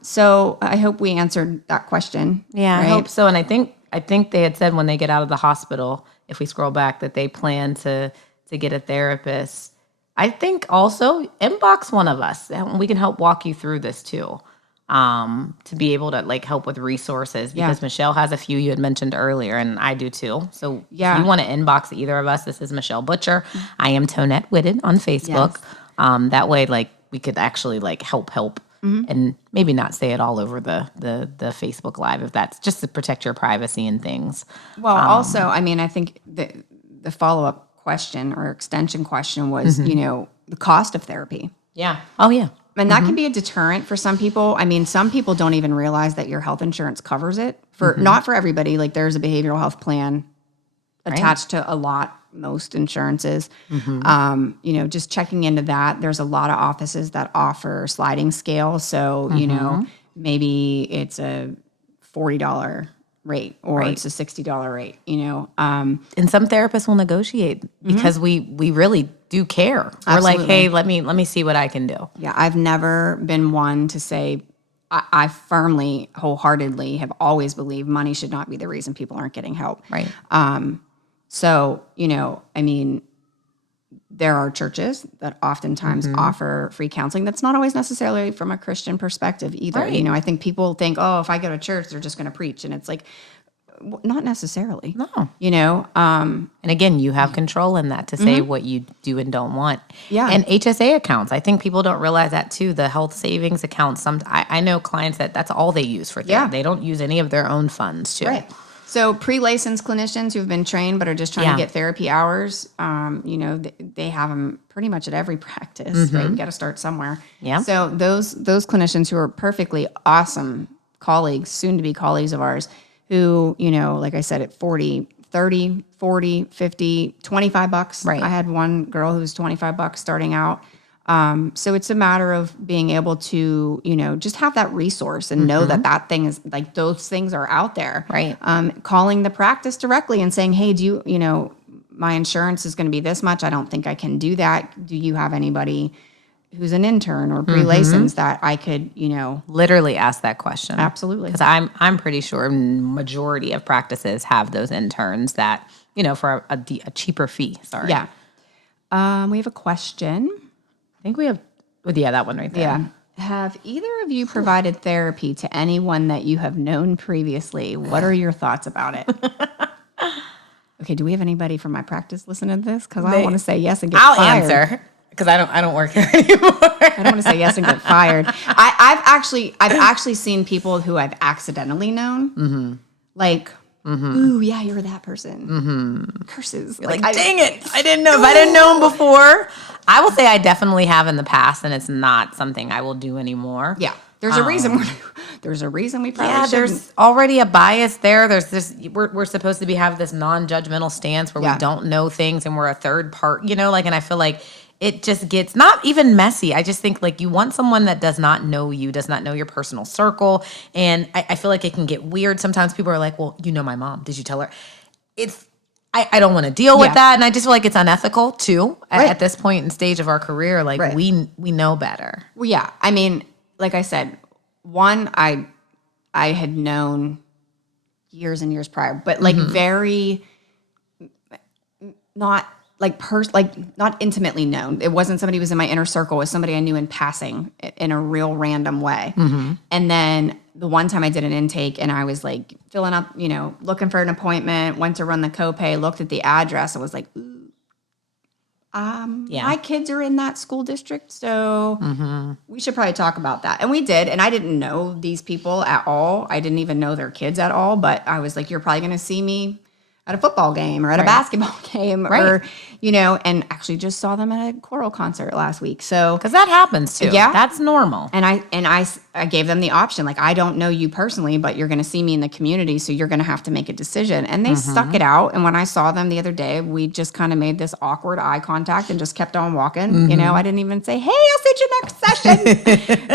so I hope we answered that question. Yeah, right? I hope so. And I think they had said when they get out of the hospital, if we scroll back, that they plan to get a therapist. I think also inbox one of us, and we can help walk you through this too. To be able to, like, help with resources, because Michelle has a few you had mentioned earlier, and I do too. So if you want to inbox either of us, this is Michelle Butcher. I am Tonette Whitted on Facebook. Yes. That way, like, we could actually, like, help, and maybe not say it all over the Facebook Live, if that's just to protect your privacy and things. Well, also, I mean, I think the follow-up question or extension question was, you know, the cost of therapy. Yeah. Oh, yeah. And that can be a deterrent for some people. I mean, some people don't even realize that your health insurance covers it. Not for everybody. Like, there's a behavioral health plan attached to most insurances. You know, just checking into that. There's a lot of offices that offer sliding scale. So, you know, maybe it's a $40 rate or it's a $60 rate, you know. And some therapists will negotiate because we really do care. We're like, hey, let me see what I can do. Yeah, I've never been one to say, I firmly, wholeheartedly have always believed money should not be the reason people aren't getting help. Right. So, you know, I mean, there are churches that oftentimes offer free counseling. That's not always necessarily from a Christian perspective either. Right. You know, I think people think, oh, if I go to church, they're just going to preach. And it's like, not necessarily. No. You know? And again, you have control in that to say what you do and don't want. Yeah. And HSA accounts. I think people don't realize that too. The health savings accounts. I know clients that's all they use for therapy. Yeah. They don't use any of their own funds too. Right. So pre-licensed clinicians who've been trained but are just trying to get therapy hours, you know, they have them pretty much at every practice, right? You got to start somewhere. Yeah. So those clinicians who are perfectly awesome colleagues, soon to be colleagues of ours, who, you know, like I said, at 40, 30, 40, 50, $25. Right. I had one girl who was $25 starting out. So it's a matter of being able to, you know, just have that resource and know that thing is, like, those things are out there. Right. Calling the practice directly and saying, hey, do you know, my insurance is going to be this much. I don't think I can do that. Do you have anybody who's an intern or pre-licensed that I could, you know. Literally ask that question. Absolutely. Because I'm pretty sure majority of practices have those interns that, you know, for a cheaper fee. Sorry. Yeah. We have a question. I think we have, that one right there. Have either of you provided therapy to anyone that you have known previously? What are your thoughts about it? Okay, do we have anybody from my practice listening to this? Because I don't want to say yes and get I'll fired. answer because I don't work here anymore. I don't want to say yes and get fired. I've actually seen people who I've accidentally known, like, ooh, yeah, you're that person. Curses. Like, dang it. I didn't know. If I didn't know him before, I will say I definitely have in the past, and it's not something I will do anymore. Yeah. There's a reason. There's a reason we probably shouldn't. There's already a bias there. There's this. We're supposed to have this non-judgmental stance where we don't know things and we're a third part. And I feel like it just gets not even messy. I just think like you want someone that does not know you, does not know your personal circle, and I feel like it can get weird. Sometimes people are like, "Well, you know my mom. Did you tell her?" I don't want to deal with that, and I just feel like it's unethical too at this point and stage of our career. Like we know better. Well, yeah. I mean, like I said, one I had known years and years prior, but like very not like not intimately known. It wasn't somebody who was in my inner circle. It was somebody I knew in passing in a real random way. And then the one time I did an intake and I was like filling up, looking for an appointment, went to run the copay, looked at the address and was like, ooh, my kids are in that school district, so we should probably talk about that. And we did, and I didn't know these people at all. I didn't even know their kids at all, but I was like, you're probably going to see me at a football game or at a basketball game or, and actually just saw them at a choral concert last week. So, because that happens too. Yeah. That's normal. And I gave them the option, like, I don't know you personally, but you're going to see me in the community. So you're going to have to make a decision. And they stuck it out. And when I saw them the other day, we just kind of made this awkward eye contact and just kept on walking. I didn't even say, hey, I'll see you next session.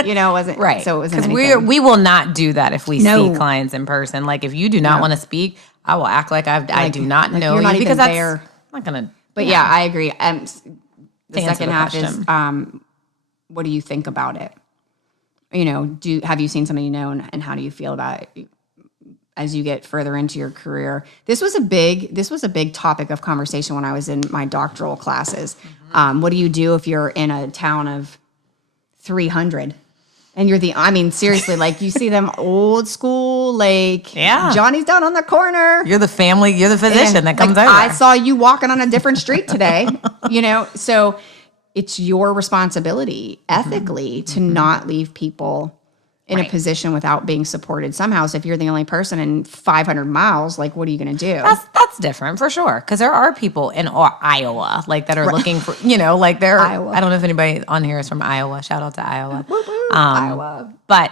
It wasn't right. So it wasn't anything. We will not do that if we see clients in person. Like if you do not want to speak, I will act like I do not know you're not you even because there. That's not gonna. But yeah, I agree. The second half is, what do you think about it? Have you seen somebody and how do you feel about it as you get further into your career? This was a big topic of conversation when I was in my doctoral classes. What do you do if you're in a town of 300? And you're seriously, like you see them old school, like Johnny's down on the corner. You're the physician that comes over. I saw you walking on a different street today, so it's your responsibility ethically to not leave people in a position without being supported somehow. So if you're the only person in 500 miles, like, what are you going to do? That's different for sure. Because there are people in Iowa, like that are looking for, like they're, Iowa. I don't know if anybody on here is from Iowa. Shout out to Iowa. Iowa. But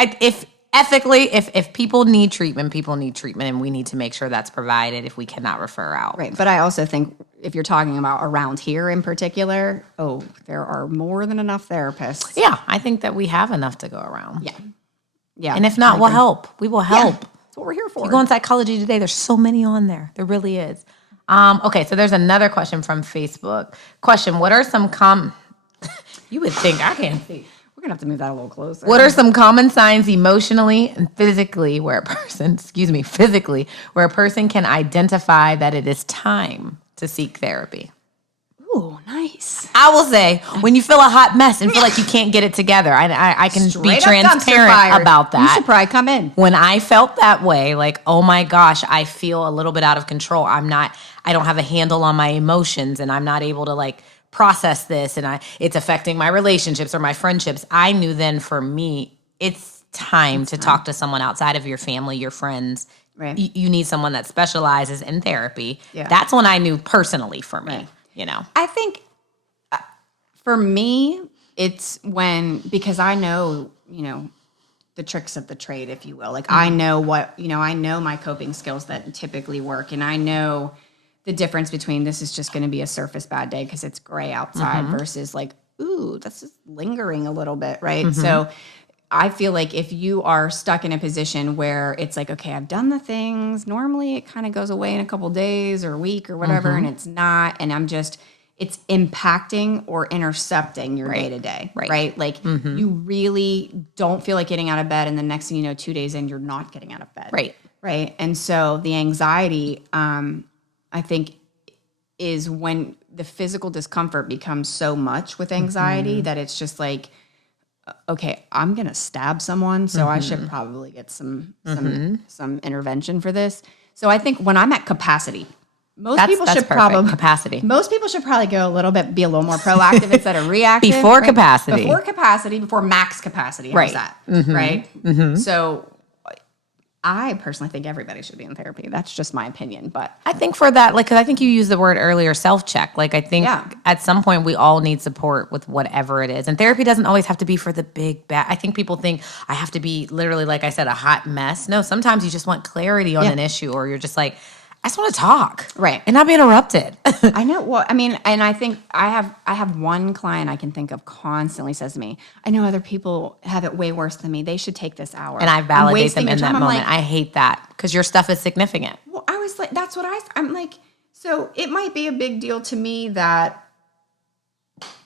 if people need treatment, and we need to make sure that's provided if we cannot refer out. Right. But I also think if you're talking about around here in particular, there are more than enough therapists. Yeah, I think that we have enough to go around. Yeah. Yeah. And if not, we'll help. We will help. Yeah, that's what we're here for. You go on Psychology Today, there's so many on there. There really is. Okay, so there's another question from Facebook. Question, what are some you would think I can't see. We're going to have to move that a little closer. What are some common signs emotionally and physically where a person can identify that it is time to seek therapy? Ooh, nice. I will say, when you feel a hot mess and feel like you can't get it together, I can be transparent about that. You should probably come in. When I felt that way, like, oh my gosh, I feel a little bit out of control. I don't have a handle on my emotions and I'm not able to like process this and it's affecting my relationships or my friendships. I knew then for me, it's time to talk to someone outside of your family, your friends. Right. You need someone that specializes in therapy. Yeah. That's when I knew personally for me, I think for me, it's because I know, the tricks of the trade, if you will. Like I know I know my coping skills that typically work, and I know the difference between this is just going to be a surface bad day because it's gray outside versus like, ooh, that's just lingering a little bit, right? So I feel like if you are stuck in a position where it's like, okay, I've done the things, normally it kind of goes away in a couple days or a week or whatever, and it's not, and it's impacting or intercepting your day to day, right? Like you really don't feel like getting out of bed, and the next thing you know, 2 days in, you're not getting out of bed. Right. And so the anxiety, I think, is when the physical discomfort becomes so much with anxiety that it's just like, okay, I'm going to stab someone, so I should probably get some intervention for this. So I think when I'm at capacity, most people should probably go a little bit, be a little more proactive instead of reactive. Before capacity. Before max capacity. How's that? Right? So I personally think everybody should be in therapy. That's just my opinion. But I think for that, like, because I think you used the word earlier, self-check. Like, I think at some point we all need support with whatever it is. And therapy doesn't always have to be for the big, bad. I think people think I have to be literally, like I said, a hot mess. No, sometimes you just want clarity on an issue, or you're just like, I just want to talk. Right. And not be interrupted. I know. Well, I mean, and I think I have one client I can think of constantly says to me, I know other people have it way worse than me. They should take this hour. And I validate them in that moment. Like, I hate that because your stuff is significant. Well, I was like, that's what I'm like, so it might be a big deal to me that,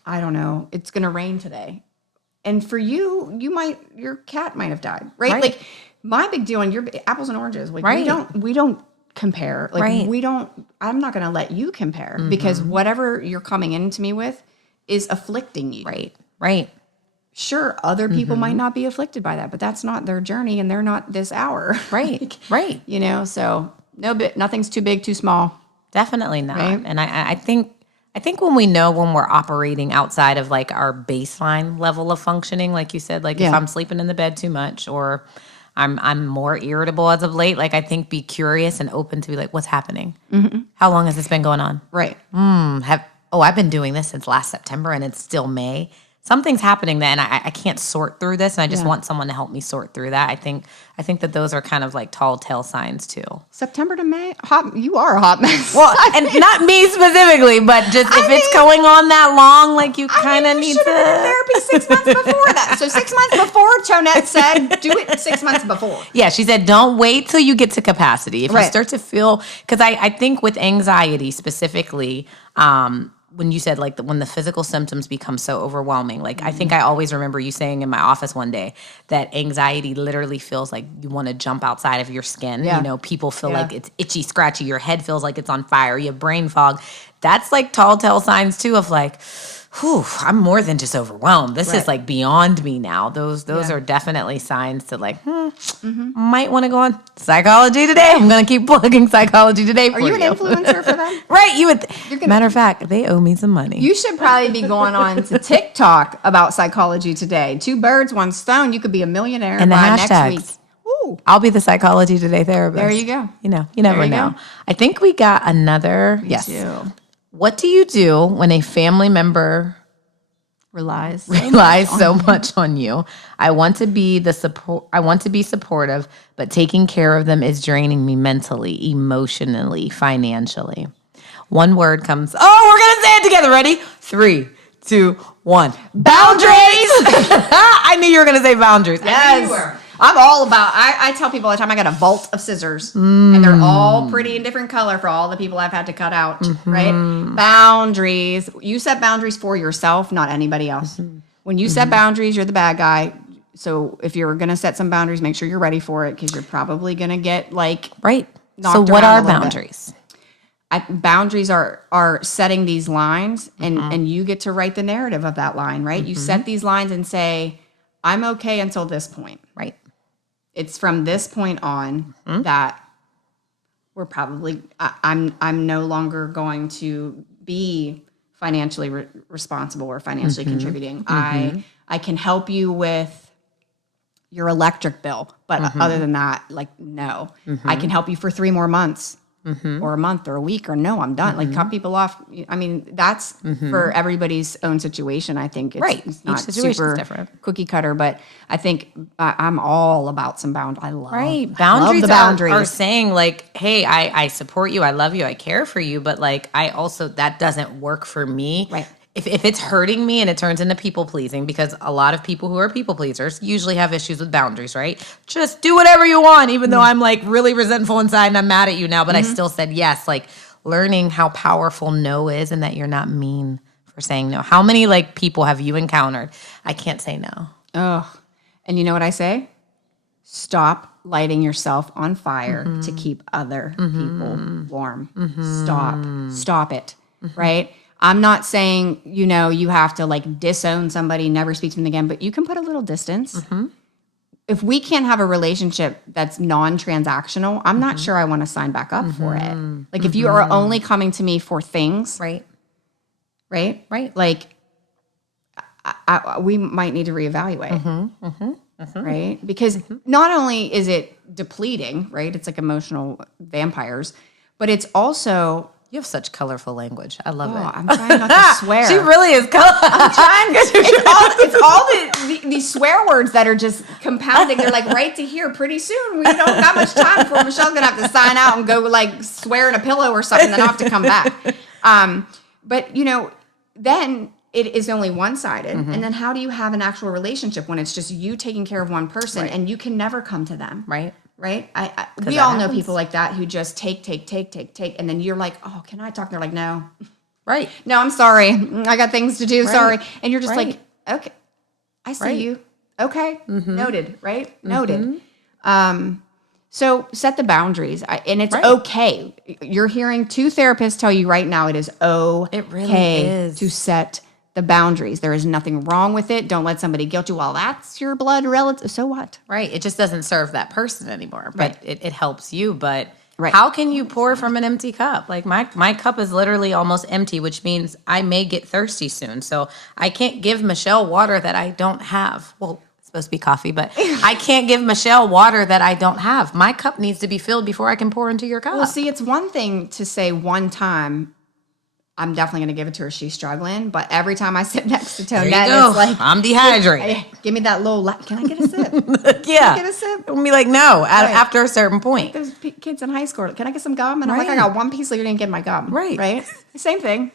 I don't know, it's going to rain today. And for you, your cat might have died, right? Like my big deal and your apples and oranges, like we don't compare. Like I'm not going to let you compare because whatever you're coming into me with is afflicting you. Right. Sure, other people might not be afflicted by that, but that's not their journey and they're not this hour. Right. You know, so nothing's too big, too small. Definitely not. Right? And I think when we know when we're operating outside of like our baseline level of functioning, like you said, like if I'm sleeping in the bed too much or I'm more irritable as of late, like I think be curious and open to be like, what's happening? How long has this been going on? Right. I've been doing this since last September and it's still May. Something's happening then. I can't sort through this, and I just want someone to help me sort through that. I think that those are kind of like tall tale signs too. September to May, you are a hot mess. Well, and not me specifically, but just if it's going on that long, like you kind of need to. Should have been in therapy 6 months before that. So 6 months before, Tonette said, do it 6 months before. Yeah, she said, don't wait till you get to capacity. If you start to feel, because I think with anxiety specifically, when you said like when the physical symptoms become so overwhelming, like I think I always remember you saying in my office one day that anxiety literally feels like you want to jump outside of your skin. You know, people feel like it's itchy, scratchy. Your head feels like it's on fire. You have brain fog. That's like tall tale signs too of like, whew, I'm more than just overwhelmed. This is like beyond me now. Those are definitely signs to like, might want to go on Psychology Today. I'm going to keep plugging Psychology Today for you. Are you an influencer for them? Right. Matter of fact, they owe me some money. You should probably be going on to TikTok about Psychology Today. 2 birds, 1 stone. You could be a millionaire and by the hashtags. Next week. Ooh. I'll be the Psychology Today therapist. There you go. You know, you never know. I think we got another. Yes. What do you do when a family member relies so much on you? I want to be supportive, but taking care of them is draining me mentally, emotionally, financially. One word comes. Oh, we're gonna say it together. Ready? 3, 2, 1. Boundaries. I knew you were gonna say boundaries. Yes. I'm all about, I tell people all the time, I got a vault of scissors and they're all pretty and different color for all the people I've had to cut out, right? Boundaries. You set boundaries for yourself, not anybody else. When you set boundaries, you're the bad guy. So if you're going to set some boundaries, make sure you're ready for it because you're probably going to get like So what are boundaries? Boundaries are setting these lines and you get to write the narrative of that line, right? You set these lines and say, I'm okay until this point. Right. It's from this point on that we're probably, I'm no longer going to be financially responsible or financially contributing. I can help you with your electric bill, but other than that, like, no. I can help you for 3 more months. Or a month or a week or no, I'm done. Like cut people off. I mean, that's for everybody's own situation. I think it's not super different. Cookie cutter, but I think I'm all about some boundaries. I love boundaries. Are saying like, hey, I support you, I love you, I care for you, but like I also that doesn't work for me. Right. If it's hurting me and it turns into people pleasing, because a lot of people who are people pleasers usually have issues with boundaries, right? Just do whatever you want, even though I'm like really resentful inside and I'm mad at you now, but I still said yes. Like learning how powerful no is and that you're not mean for saying no. How many like people have you encountered? I can't say no. Oh, and you know what I say? Stop lighting yourself on fire to keep other people warm. Stop it, right? I'm not saying, you have to like disown somebody, never speak to them again, but you can put a little distance. If we can't have a relationship that's non-transactional, I'm not sure I want to sign back up for it. Like if you are only coming to me for things, Right. like we might need to reevaluate, right? Because not only is it depleting, right? It's like emotional vampires, but it's also... You have such colorful language. I love it. I'm trying not to swear. She really is colorful. I'm trying. It's all these swear words that are just compounding. They're like right to here. Pretty soon we don't got much time for Michelle's gonna have to sign out and go like swear in a pillow or something. Then I'll have to come back. But then it is only one-sided. And then how do you have an actual relationship when it's just you taking care of one person and you can never come to them? Right. Right? We all know people like that who just take. And then you're like, oh, can I talk? They're like, no. Right. No, I'm sorry. I got things to do. Right. Sorry. And you're just Right. like, okay, I see Right. you. Okay. Noted. Right? Noted. So set the boundaries. And it's okay. You're hearing 2 therapists tell you right now it is okay It really is. to set the boundaries. There is nothing wrong with it. Don't let somebody guilt you. Well, that's your blood relative. So what? Right. It just doesn't serve that person anymore, but it helps you. But Right. how can you pour from an empty cup? Like my cup is literally almost empty, which means I may get thirsty soon. So I can't give Michelle water that I don't have. Well, it's supposed to be coffee, but I can't give Michelle water that I don't have. My cup needs to be filled before I can pour into your cup. Well, see, it's one thing to say one time, I'm definitely going to give it to her. She's struggling. But every time I sit next to Tonette, it's like, I'm dehydrated. hey, give me that little, can I get a sip? Yeah. Get a sip? It'll be like, no, after a certain point. There's kids in high school. Can I get some gum? And I'm like, I got one piece, so you didn't get my gum. Right? Same thing.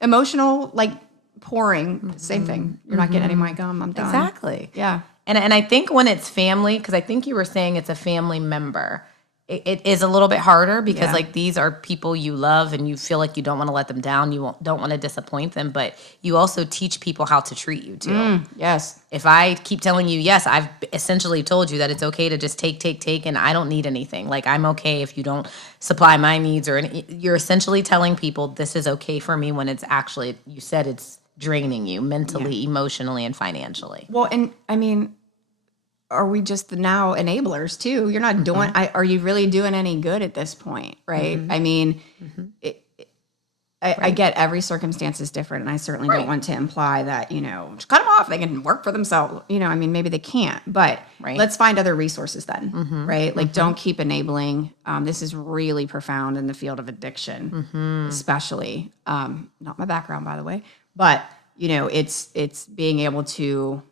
Emotional, like pouring, same thing. You're not getting any of my gum. I'm done. Exactly. Yeah. And I think when it's family, because I think you were saying it's a family member, it is a little bit harder because like these are people you love and you feel like you don't want to let them down. You don't want to disappoint them, but you also teach people how to treat you too. Yes. If I keep telling you, yes, I've essentially told you that it's okay to just take, and I don't need anything. Like I'm okay if you don't supply my needs you're essentially telling people this is okay for me when it's actually, you said it's draining you mentally, emotionally, and financially. Well, and I mean, are we just the now enablers too? You're not doing, are you really doing any good at this point? Right. I mean, I get every circumstance is different. And I certainly don't want to imply that, just cut them off. They can work for themselves. I mean, maybe they can't, but let's find other resources then. Right. Like don't keep enabling. This is really profound in the field of addiction, especially, not my background, by the way, but it's being able to,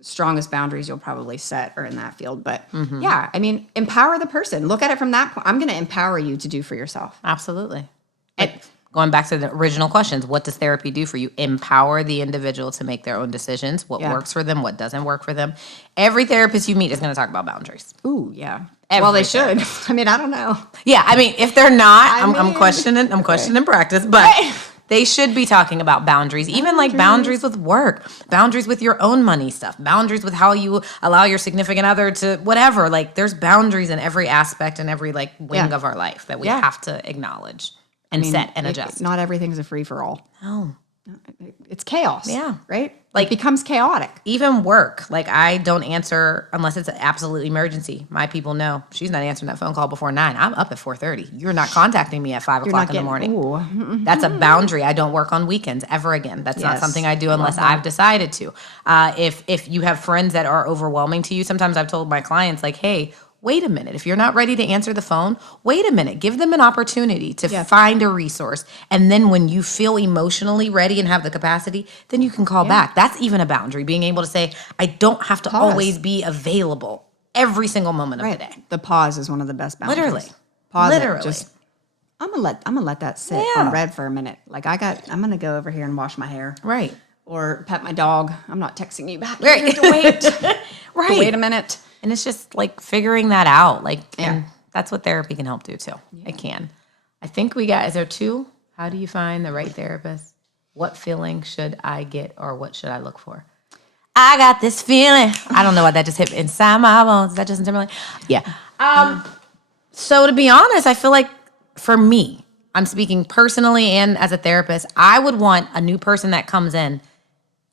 strongest boundaries you'll probably set are in that field. But yeah, I mean, empower the person. Look at it from that point. I'm going to empower you to do for yourself. Absolutely. Going back to the original questions, what does therapy do for you? Empower the individual to make their own decisions, what works for them, what doesn't work for them. Every therapist you meet is going to talk about boundaries. Ooh, yeah. Well, they should. I mean, I don't know. Yeah, I mean, if they're not, I'm questioning practice, but they should be talking about boundaries, even like boundaries with work, boundaries with your own money stuff, boundaries with how you allow your significant other to whatever. Like there's boundaries in every aspect and every like wing of our life that we have to acknowledge and set and adjust. Not everything's a free for all. No. It's chaos. Yeah. Right? Like it becomes chaotic. Even work. Like I don't answer unless it's an absolute emergency. My people know she's not answering that phone call before 9. I'm up at 4:30. You're not contacting me at 5 o'clock in the morning. Ooh. That's a boundary. I don't work on weekends ever again. That's not something I do unless I've decided to. If you have friends that are overwhelming to you, sometimes I've told my clients like, hey, wait a minute. If you're not ready to answer the phone, wait a minute. Give them an opportunity to find a resource. And then when you feel emotionally ready and have the capacity, then you can call back. That's even a boundary. Being able to say, I don't have to always be available every single moment of the day. The pause is one of the best boundaries. Literally. Pause Literally. it. Just, I'm gonna let that sit on red for a minute. Like I'm gonna go over here and wash my hair. Right. Or pet my dog. I'm not texting you back. Right. You have to wait. Right. Wait a minute. And it's just like figuring that out. Like, and that's what therapy can help do too. It can. I think is there 2? How do you find the right therapist? What feeling should I get or what should I look for? I got this feeling. I don't know what that just hit inside my bones. Is that Justin Timberlake? Yeah. So to be honest, I feel like for me, I'm speaking personally and as a therapist, I would want a new person that comes in.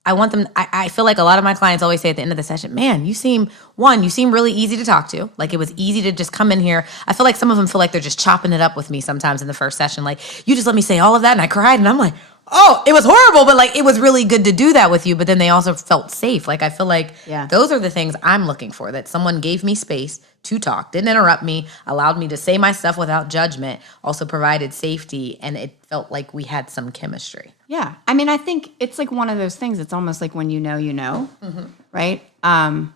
I want them, I feel like a lot of my clients always say at the end of the session, man, you seem really easy to talk to. Like, it was easy to just come in here. I feel like some of them feel like they're just chopping it up with me sometimes in the first session. Like, you just let me say all of that and I cried, and I'm like, oh, it was horrible, but like, it was really good to do that with you. But then they also felt safe. Like, I feel like those are the things I'm looking for, that someone gave me space to talk, didn't interrupt me, allowed me to say my stuff without judgment, also provided safety, and it felt like we had some chemistry. Yeah. I mean, I think it's like one of those things. It's almost like when you know, right? I'm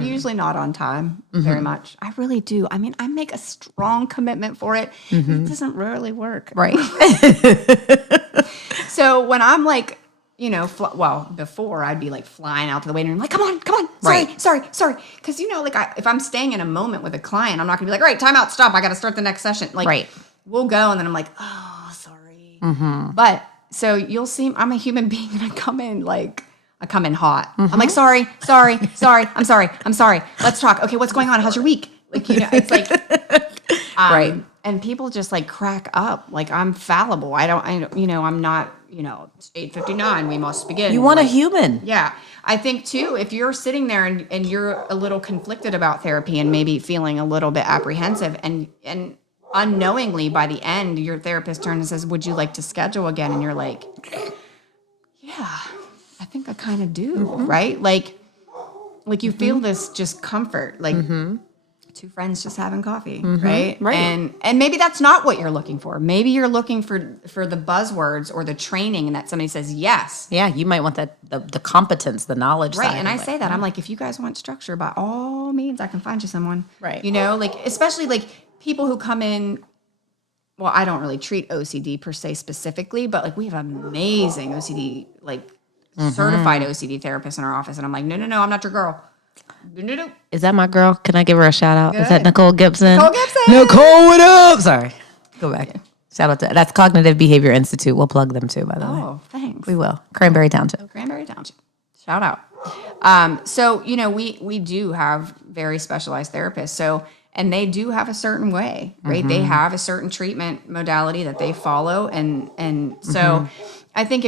usually not on time very much. I really do. I mean, I make a strong commitment for it. It doesn't really work. Right. So when I'm like, before I'd be like flying out to the waiting room, like, come on. Sorry. Because, like if I'm staying in a moment with a client, I'm not going to be like, all right, time out, stop. I got to start the next session. Like, we'll go. And then I'm like, oh, sorry. But so you'll see, I'm a human being, and I come in hot. I'm like, sorry. I'm sorry. Let's talk. Okay, what's going on? How's your week? Like, it's like, Right. And people just like crack up. Like, I'm fallible. I'm not, it's 8:59. We must begin. You want a human. Yeah. I think too, if you're sitting there and you're a little conflicted about therapy and maybe feeling a little bit apprehensive, and unknowingly by the end, your therapist turns and says, would you like to schedule again? And you're like, yeah, I think I kind of do. Right. Like you feel this just comfort, like two friends just having coffee. Right. And maybe that's not what you're looking for. Maybe you're looking for the buzzwords or the training, and that somebody says yes. Yeah. You might want that, the competence, the knowledge. Right. Side And I of it. say that, I'm like, if you guys want structure, by all means, I can find you someone. Right. Like, especially like people who come in, well, I don't really treat OCD per se specifically, but like we have amazing OCD, like certified OCD therapists in our office. And I'm like, no, I'm not your girl. No. Is that my girl? Can I give her a shout out? Good. Is that Nicole Gibson? Nicole, what up? Sorry. Go back. Shout out to, that's Cognitive Behavior Institute. We'll plug them too, by the way. Oh, thanks. We will. Cranberry Township. Shout out. So, we do have very specialized therapists. So, and they do have a certain way, right? They have a certain treatment modality that they follow. And so I think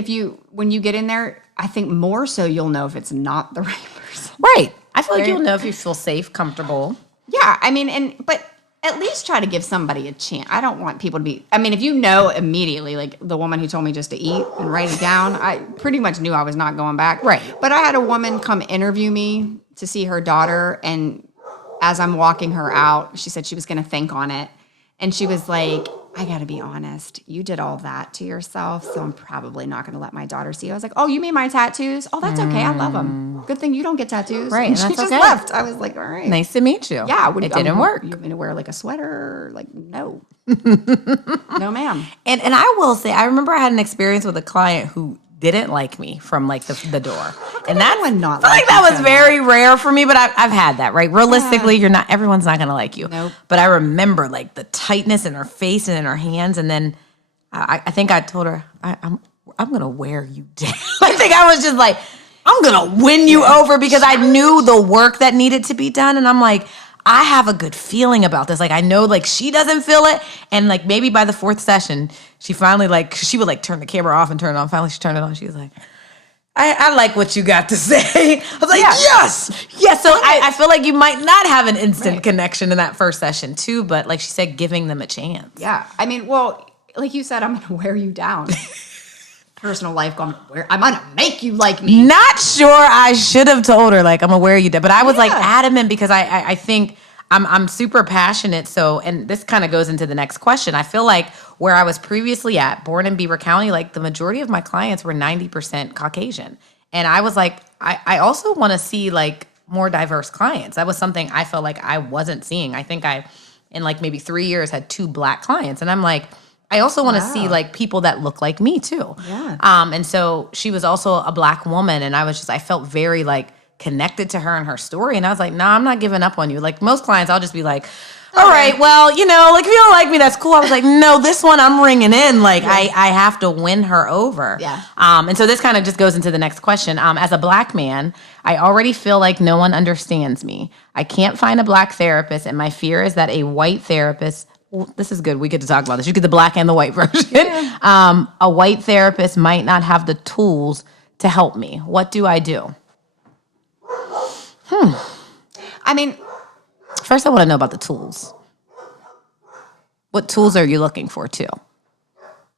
when you get in there, I think more so you'll know if it's not the right person. Right. I feel like you'll know if you feel safe, comfortable. Yeah. I mean, but at least try to give somebody a chance. I don't want people to be, if you know immediately, like the woman who told me just to eat and write it down, I pretty much knew I was not going back. Right. But I had a woman come interview me to see her daughter, and as I'm walking her out, she said she was going to think on it. And she was like, I got to be honest. You did all that to yourself, so I'm probably not going to let my daughter see you. I was like, oh, you mean my tattoos? Oh, that's okay. I love them. Good thing you don't get tattoos. Right, And and she that's just okay. left. I was like, all right. Nice to meet you. Yeah. It didn't work. You want me to wear like a sweater? Like, no. No, ma'am. And I will say, I remember I had an experience with a client who didn't like me from like the door. And that anyone not I feel like like that you was so very rare for me, but I've had that, right? Realistically, everyone's not going to like you. Nope. But I remember like the tightness in her face and in her hands. And then I think I told her, I'm going to wear you down. I think I was just like, I'm going to win you over, because I knew the work that needed to be done. And I'm like, I have a good feeling about this. Like, I know like she doesn't feel it. And like maybe by the fourth session, she finally she would like turn the camera off and turn it on. Finally, she turned it on. She was like, I like what you got to say. I was like, yes. Yes. So I feel like you might not have an instant connection in that first session too, but like she said, giving them a chance. Yeah. Well, like you said, I'm going to wear you down. Personal life, I'm going to make you like me. Not sure I should have told her, like, I'm going to wear you down. But I was like adamant, because I think I'm super passionate. So, and this kind of goes into the next question. I feel like where I was previously at, born in Beaver County, like the majority of my clients were 90% Caucasian. And I was like, I also want to see like more diverse clients. That was something I felt like I wasn't seeing. I think I, in like maybe 3 years, had 2 Black clients. And I'm like, I also want to see like people that look like me too. Yeah. And so she was also a Black woman, and I felt very like connected to her and her story. And I was like, nah, I'm not giving up on you. Like most clients, I'll just be like, all right, well, if you don't like me, that's cool. I was like, no, this one I'm ringing in. Like, I have to win her over. Yeah. And so this kind of just goes into the next question. As a black man, I already feel like no one understands me. I can't find a black therapist, and my fear is that a white therapist. Well, this is good. We get to talk about this. You get the black and the white version. Yeah. A white therapist might not have the tools to help me. What do I do? I mean, first I want to know about the tools. What tools are you looking for too?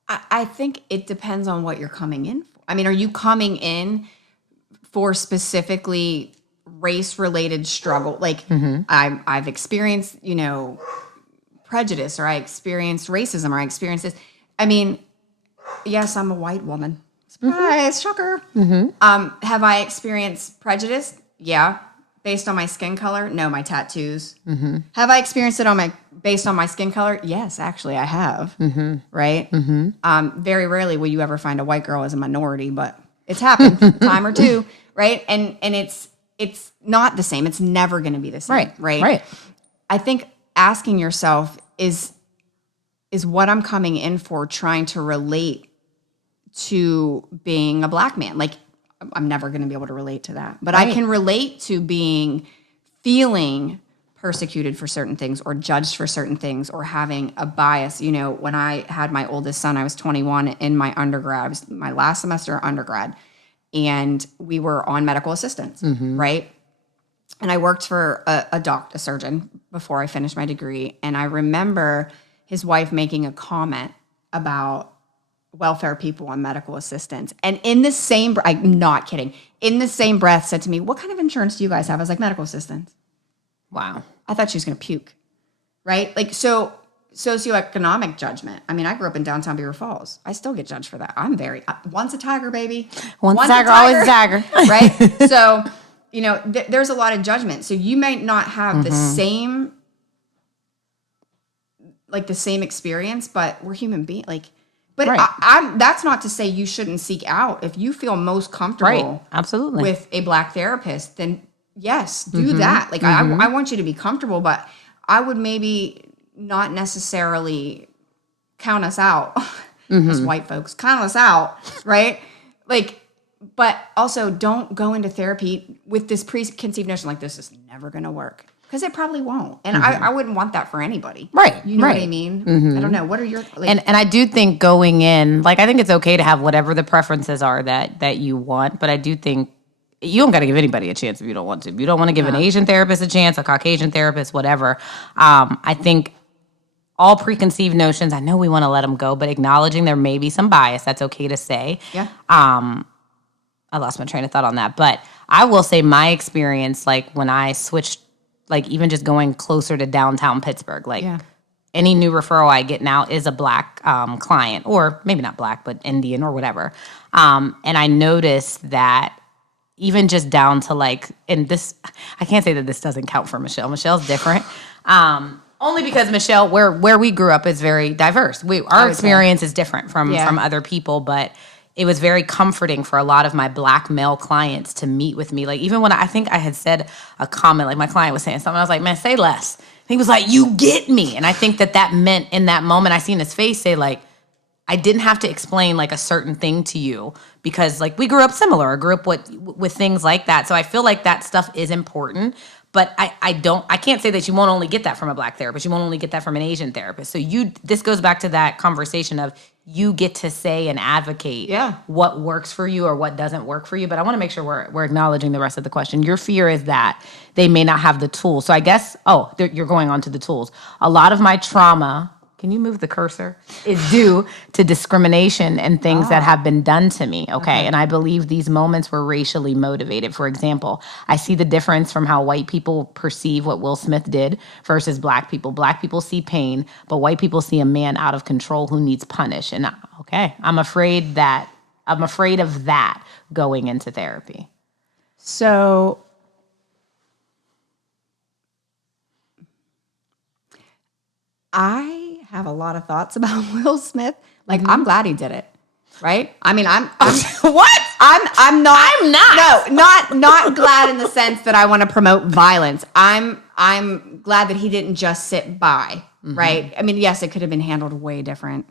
I think it depends on what you're coming in for. I mean, are you coming in for specifically race-related struggle? Like, I've experienced, prejudice, or I experienced racism, or I experienced this. I mean, yes, I'm a white woman. Surprise, shocker. Have I experienced prejudice? Yeah. Based on my skin color? No, my tattoos. Have I experienced it based on my skin color? Yes, actually, I have. Right? Very rarely will you ever find a white girl as a minority, but it's happened time or two, right? And it's not the same. It's never going to be the same, right? I think asking yourself is what I'm coming in for, trying to relate to being a black man. Like, I'm never going to be able to relate to that. But I can relate to feeling persecuted for certain things, or judged for certain things, or having a bias. When I had my oldest son, I was 21 in my undergrad. It was my last semester of undergrad. And we were on medical assistance, right? And I worked for a surgeon before I finished my degree. And I remember his wife making a comment about welfare people on medical assistance. And in the same, I'm not kidding, in the same breath said to me, what kind of insurance do you guys have? I was like, medical assistance. Wow. I thought she was going to puke, right? Like, so socioeconomic judgment. I mean, I grew up in downtown Beaver Falls. I still get judged for that. I'm once a tiger, baby. Once a tiger, always a tiger. Right? So, there's a lot of judgment. So you might not have the same experience, but we're human beings. But that's not to say you shouldn't seek out. If you feel most comfortable absolutely, with a black therapist, then yes, do that. Like, I want you to be comfortable, but I would maybe not necessarily count us out. As white folks, count us out, right? But also don't go into therapy with this preconceived notion, like, this is never going to work. Because it probably won't. And I wouldn't want that for anybody. Right. You know what I mean? I don't know. What are your... And I do think going in, I think it's okay to have whatever the preferences are that you want. But I do think you don't got to give anybody a chance if you don't want to. If you don't want to give an Asian therapist a chance, a Caucasian therapist, whatever. I think all preconceived notions, I know we want to let them go, but acknowledging there may be some bias, that's okay to say. Yeah. I lost my train of thought on that. But I will say my experience, when I switched, even just going closer to downtown Pittsburgh, any new referral I get now is a black client, or maybe not black, but Indian or whatever. And I noticed that even just down to and this, I can't say that this doesn't count for Michelle. Michelle's different. Only because Michelle, where we grew up is very diverse. Our experience is different from other people, but it was very comforting for a lot of my black male clients to meet with me. Even when I think I had said a comment, my client was saying something, I was like, man, say less. And he was like, you get me. And I think that meant in that moment, I seen his face say I didn't have to explain a certain thing to you because we grew up similar or grew up with things like that. So I feel like that stuff is important. But I can't say that you won't only get that from a black therapist. You won't only get that from an Asian therapist. So this goes back to that conversation of you get to say and advocate what works for you or what doesn't work for you. But I want to make sure we're acknowledging the rest of the question. Your fear is that they may not have the tools. So I guess, you're going on to the tools. A lot of my trauma, can you move the cursor, is due to discrimination and things that have been done to me, okay? And I believe these moments were racially motivated. For example, I see the difference from how white people perceive what Will Smith did versus black people. Black people see pain, but white people see a man out of control who needs punished. And I'm afraid of that going into therapy. So I have a lot of thoughts about Will Smith. I'm glad he did it, right? I mean, I'm what? I'm not. No, not glad in the sense that I want to promote violence. I'm I'm glad that he didn't just sit by, right? I mean, yes, it could have been handled way different.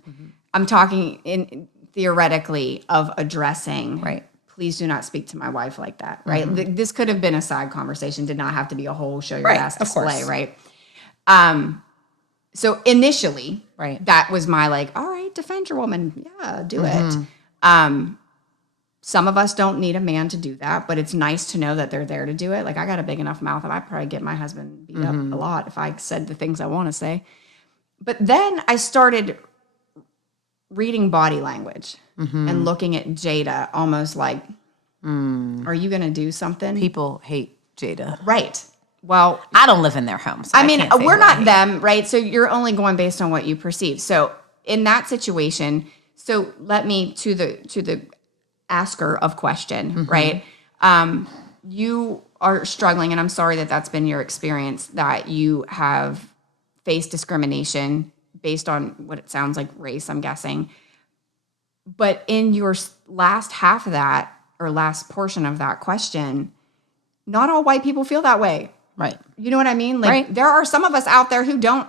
I'm talking theoretically of addressing, Right. please do not speak to my wife like that, right? This could have been a side conversation, did not have to be a whole show your ass of course. display, right? So initially, Right. that was my like, all right, defend your woman. Yeah, do it. Some of us don't need a man to do that, but it's nice to know that they're there to do it. Like I got a big enough mouth that I'd probably get my husband beat up a lot if I said the things I want to say. But then I started reading body language and looking at Jada almost like, are you going to do something? People hate Jada. Right. Well, I don't live in their home. So I mean, can't say we're who I not hate. them, right? So you're only going based on what you perceive. So in that situation, so let me to the asker of question, right? You are struggling, and I'm sorry that that's been your experience, that you have faced discrimination based on what it sounds like race, I'm guessing. But in your last half of that, or last portion of that question, not all white people feel that way. Right. You know what I mean? Like Right. there are some of us out there who don't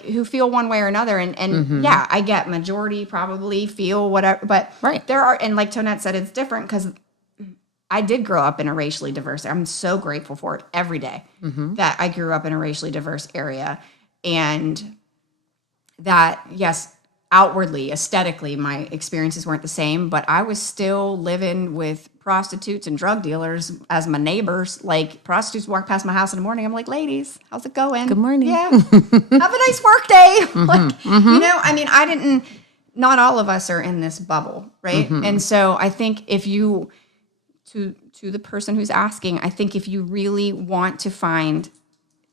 who feel one way or another. And yeah, I get majority probably feel whatever, but Right. there are, and like Tonette said, it's different because I did grow up in a racially diverse. I'm so grateful for it every day that I grew up in a racially diverse area, and that yes, outwardly, aesthetically, my experiences weren't the same, but I was still living with prostitutes and drug dealers as my neighbors. Like prostitutes walk past my house in the morning. I'm like, ladies, how's it going? Good morning. Yeah. Have a nice work day. Like, you know, I mean, not all of us are in this bubble, right? And so I think if you, to the person who's asking, I think if you really want to find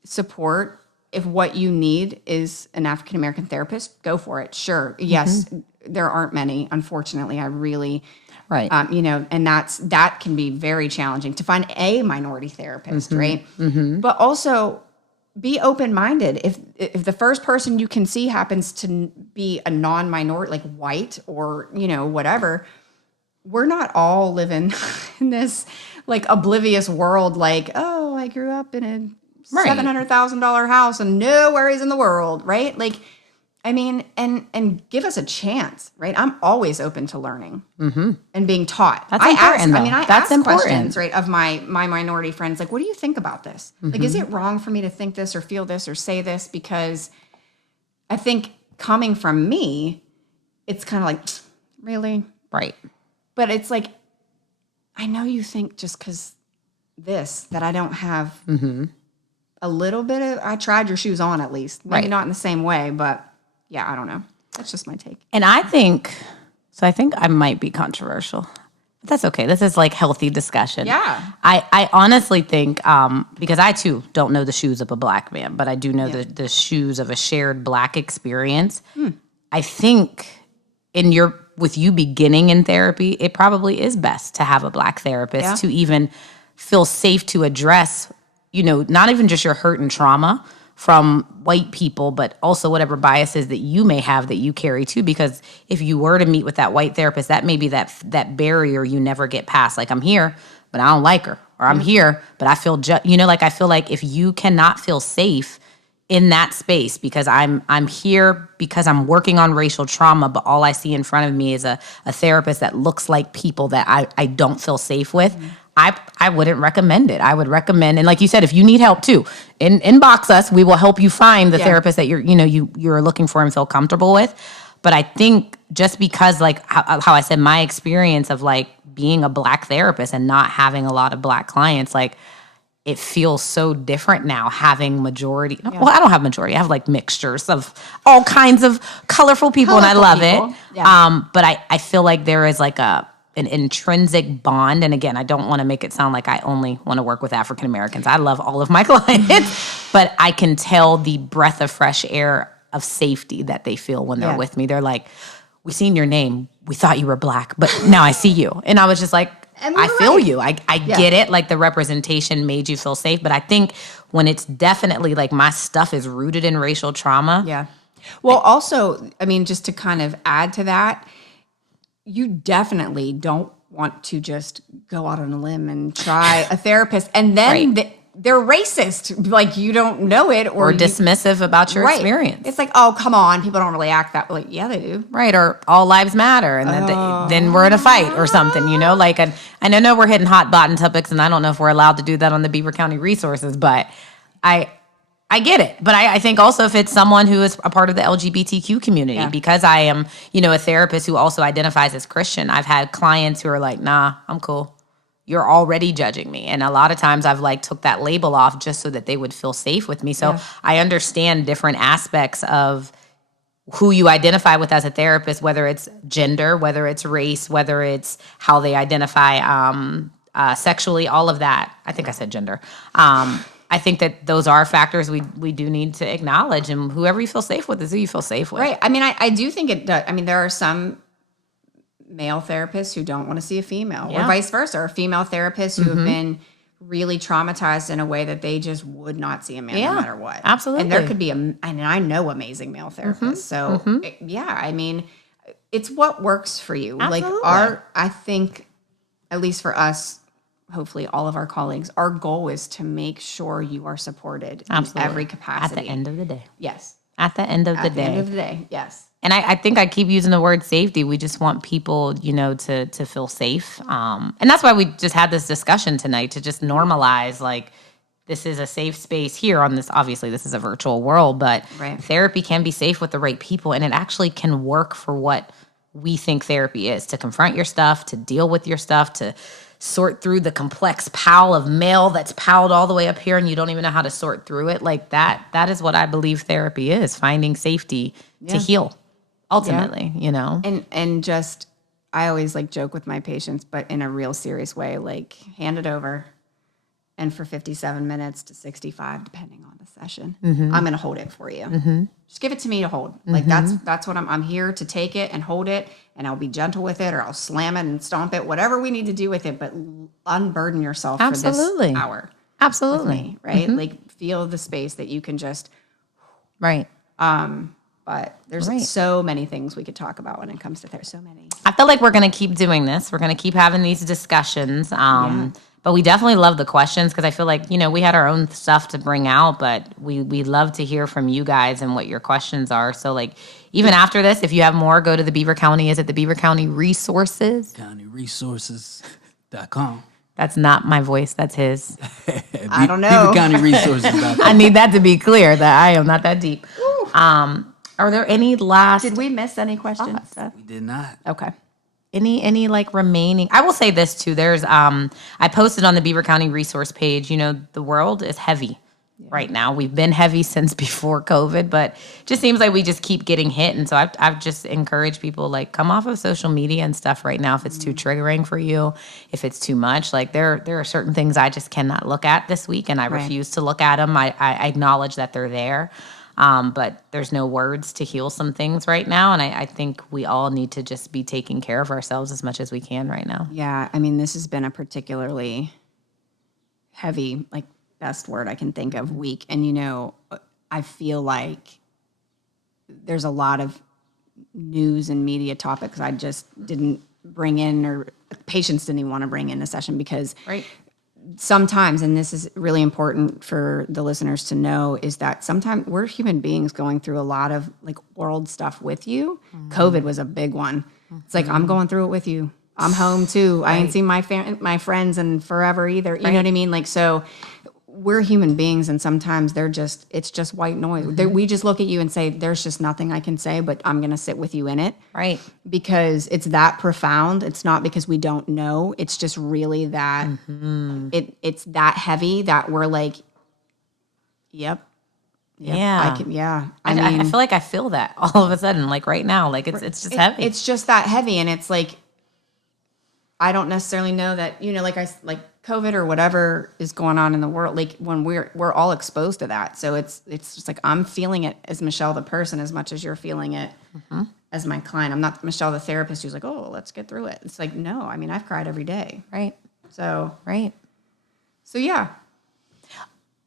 support, if what you need is an African-American therapist, go for it. Sure. Yes, there aren't many, unfortunately. I really, Right. you know, and that can be very challenging to find a minority therapist, right? But also be open-minded. If the first person you can see happens to be a non-minority, like white or, you know, whatever, we're not all living in this like oblivious world. Like, oh, I grew up in a $700,000 house and no worries in the world, right? Like, I mean, and give us a chance, right? I'm always open to learning and being taught. That's important, though. I That's ask important. questions, right, of my minority friends, like, what do you think about this? Like, is it wrong for me to think this or feel this or say this? Because I think coming from me, it's kind of like, really? Right. But it's like, I know you think just because that I don't have a little bit of, I tried your shoes on at least. Maybe not in the same way, but yeah, I don't know. That's just my take. And I think I might be controversial. But that's okay. This is like healthy discussion. Yeah. I honestly think, because I too don't know the shoes of a black man, but I do know the shoes of a shared black experience. I think with you beginning in therapy, it probably is best to have a black therapist to even feel safe to address, you know, not even just your hurt and trauma from white people, but also whatever biases that you may have that you carry too. Because if you were to meet with that white therapist, that may be that barrier you never get past. Like, I'm here, but I don't like her. Or I'm here, but I feel, like, I feel like if you cannot feel safe in that space, because I'm here because I'm working on racial trauma, but all I see in front of me is a therapist that looks like people that I don't feel safe with, I wouldn't recommend it. I would recommend, and like you said, if you need help too, inbox us. We will help you find the therapist that you're looking for and feel comfortable with. But I think just because, like how I said, my experience of like being a black therapist and not having a lot of black clients, like, it feels so different now having majority. Yeah. Well, I don't have majority. I have like mixtures of all kinds of colorful people, and I love it. Yeah. But I feel like there is like an intrinsic bond. And again, I don't want to make it sound like I only want to work with African Americans. I love all of my clients, but I can tell the breath of fresh air of safety that they feel when they're with me. They're like, we seen your name. We thought you were black, but now I see you. And I was just like, I feel you. I get it. Like, the representation made you feel safe. But I think when it's definitely like my stuff is rooted in racial trauma. Yeah. Well, also, I mean, just to kind of add to that, you definitely don't want to just go out on a limb and try a therapist. And then they're racist. Like, you don't know it, or dismissive about your experience. It's like, oh, come on, people don't really act that way. Like, yeah, they do. Right, or all lives matter, and then we're in a fight or something, you know? Like, and I know we're hitting hot button topics, and I don't know if we're allowed to do that on the Beaver County Resources, but I get it. But I think also if it's someone who is a part of the LGBTQ community, because I am, a therapist who also identifies as Christian, I've had clients who are like, nah, I'm cool. You're already judging me. And a lot of times I've took that label off just so that they would feel safe with me. So I understand different aspects of who you identify with as a therapist, whether it's gender, whether it's race, whether it's how they identify sexually, all of that. I think I said gender. I think that those are factors we do need to acknowledge, and whoever you feel safe with is who you feel safe with. Right. I mean, I do think it does. I mean, there are some male therapists who don't want to see a female, or vice versa, or female therapists who have been really traumatized in a way that they just would not see a man no matter what. Absolutely. And there could be, and I know amazing male therapists. So I mean, it's what works for you. Absolutely. Like I think, at least for us, hopefully all of our colleagues, our goal is to make sure you are supported in every capacity. At the end of the day. Yes. At the end of the day. At the end of the day, yes. And I think I keep using the word safety. We just want people, to feel safe. And that's why we just had this discussion tonight, to just normalize, like, this is a safe space here on this. Obviously, this is a virtual world, but therapy can be safe with the right people. And it actually can work for what we think therapy is, to confront your stuff, to deal with your stuff, to sort through the complex pile of mail that's piled all the way up here and you don't even know how to sort through it. Like that is what I believe therapy is, finding safety to heal, ultimately, And just, I always joke with my patients, but in a real serious way, hand it over. And for 57 minutes to 65, depending on the session, I'm going to hold it for you. Just give it to me to hold. That's what I'm here to take it and hold it, and I'll be gentle with it, or I'll slam it and stomp it, whatever we need to do with it, but unburden yourself for this hour. Absolutely. With me, right? Feel the space that you can just. Right. But there's so many things we could talk about when it comes to therapy. So many. I feel like we're going to keep doing this. We're going to keep having these discussions. But we definitely love the questions, because I feel like, we had our own stuff to bring out, but we love to hear from you guys and what your questions are. So even after this, if you have more, go to the Beaver County. Is it the Beaver County Resources? CountyResources.com. That's not my voice. That's his. I don't know. BeaverCountyResources.com. I need that to be clear that I am not that deep. Are there any last? Did we miss any questions? We did not. Okay. Any remaining? I will say this too. There's I posted on the Beaver County resource page. The world is heavy right now. We've been heavy since before COVID, but it just seems like we just keep getting hit. And so I've just encouraged people, come off of social media and stuff right now if it's too triggering for you, if it's too much. There are certain things I just cannot look at this week, and I refuse to look at them. I acknowledge that they're there. But there's no words to heal some things right now. And I think we all need to just be taking care of ourselves as much as we can right now. Yeah. I mean, this has been a particularly heavy, best word I can think of, week. And, I feel like there's a lot of news and media topics I just didn't bring in, or patients didn't even want to bring in a session, because sometimes, and this is really important for the listeners to know, is that sometimes we're human beings going through a lot of world stuff with you. COVID was a big one. It's I'm going through it with you. I'm home too. I ain't seen my friends in forever either. You know what I mean? So we're human beings, and sometimes it's just white noise. We just look at you and say, there's just nothing I can say, but I'm going to sit with you in it. Right. Because it's that profound. It's not because we don't know. It's just really that it's that heavy that we're yep. Yeah. I mean, I feel like I feel that all of a sudden, right now, it's just heavy. It's just that heavy. And it's I don't necessarily know that, COVID or whatever is going on in the world, when we're all exposed to that. So it's just I'm feeling it as Michelle the person as much as you're feeling it as my client. I'm not Michelle the therapist who's oh, let's get through it. It's no, I mean, I've cried every day. Right. So yeah.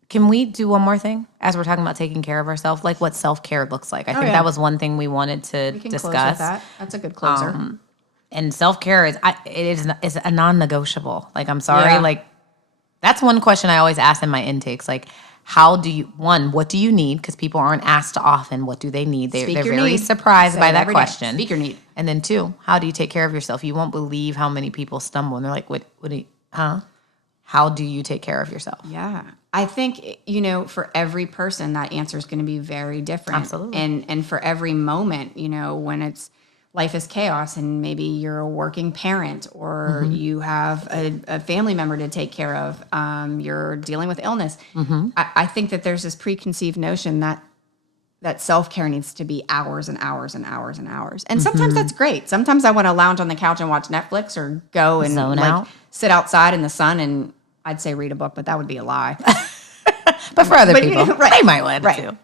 Can we do one more thing as we're talking about taking care of ourselves, what self-care looks like? I think that was one thing we wanted to discuss. Close with that. That's a good closer. And self-care is a non-negotiable. I'm sorry, That's one question I always ask in my intakes. Like, what do you need? Because people aren't asked often, what do they need? They're your very need. surprised Say by it that every day. question. Speak your need. And then 2, how do you take care of yourself? You won't believe how many people stumble and they're like, what do you, huh? How do you take care of yourself? Yeah. I think, for every person, that answer is going to be very different. Absolutely. And for every moment, when it's life is chaos and maybe you're a working parent or you have a family member to take care of, you're dealing with illness. I think that there's this preconceived notion that self-care needs to be hours and hours and hours and hours. And sometimes that's great. Sometimes I want to lounge on the couch and watch Netflix or go and Zone out. sit outside in the sun and I'd say read a book, but that would be a lie. But for other people, right, they might want to.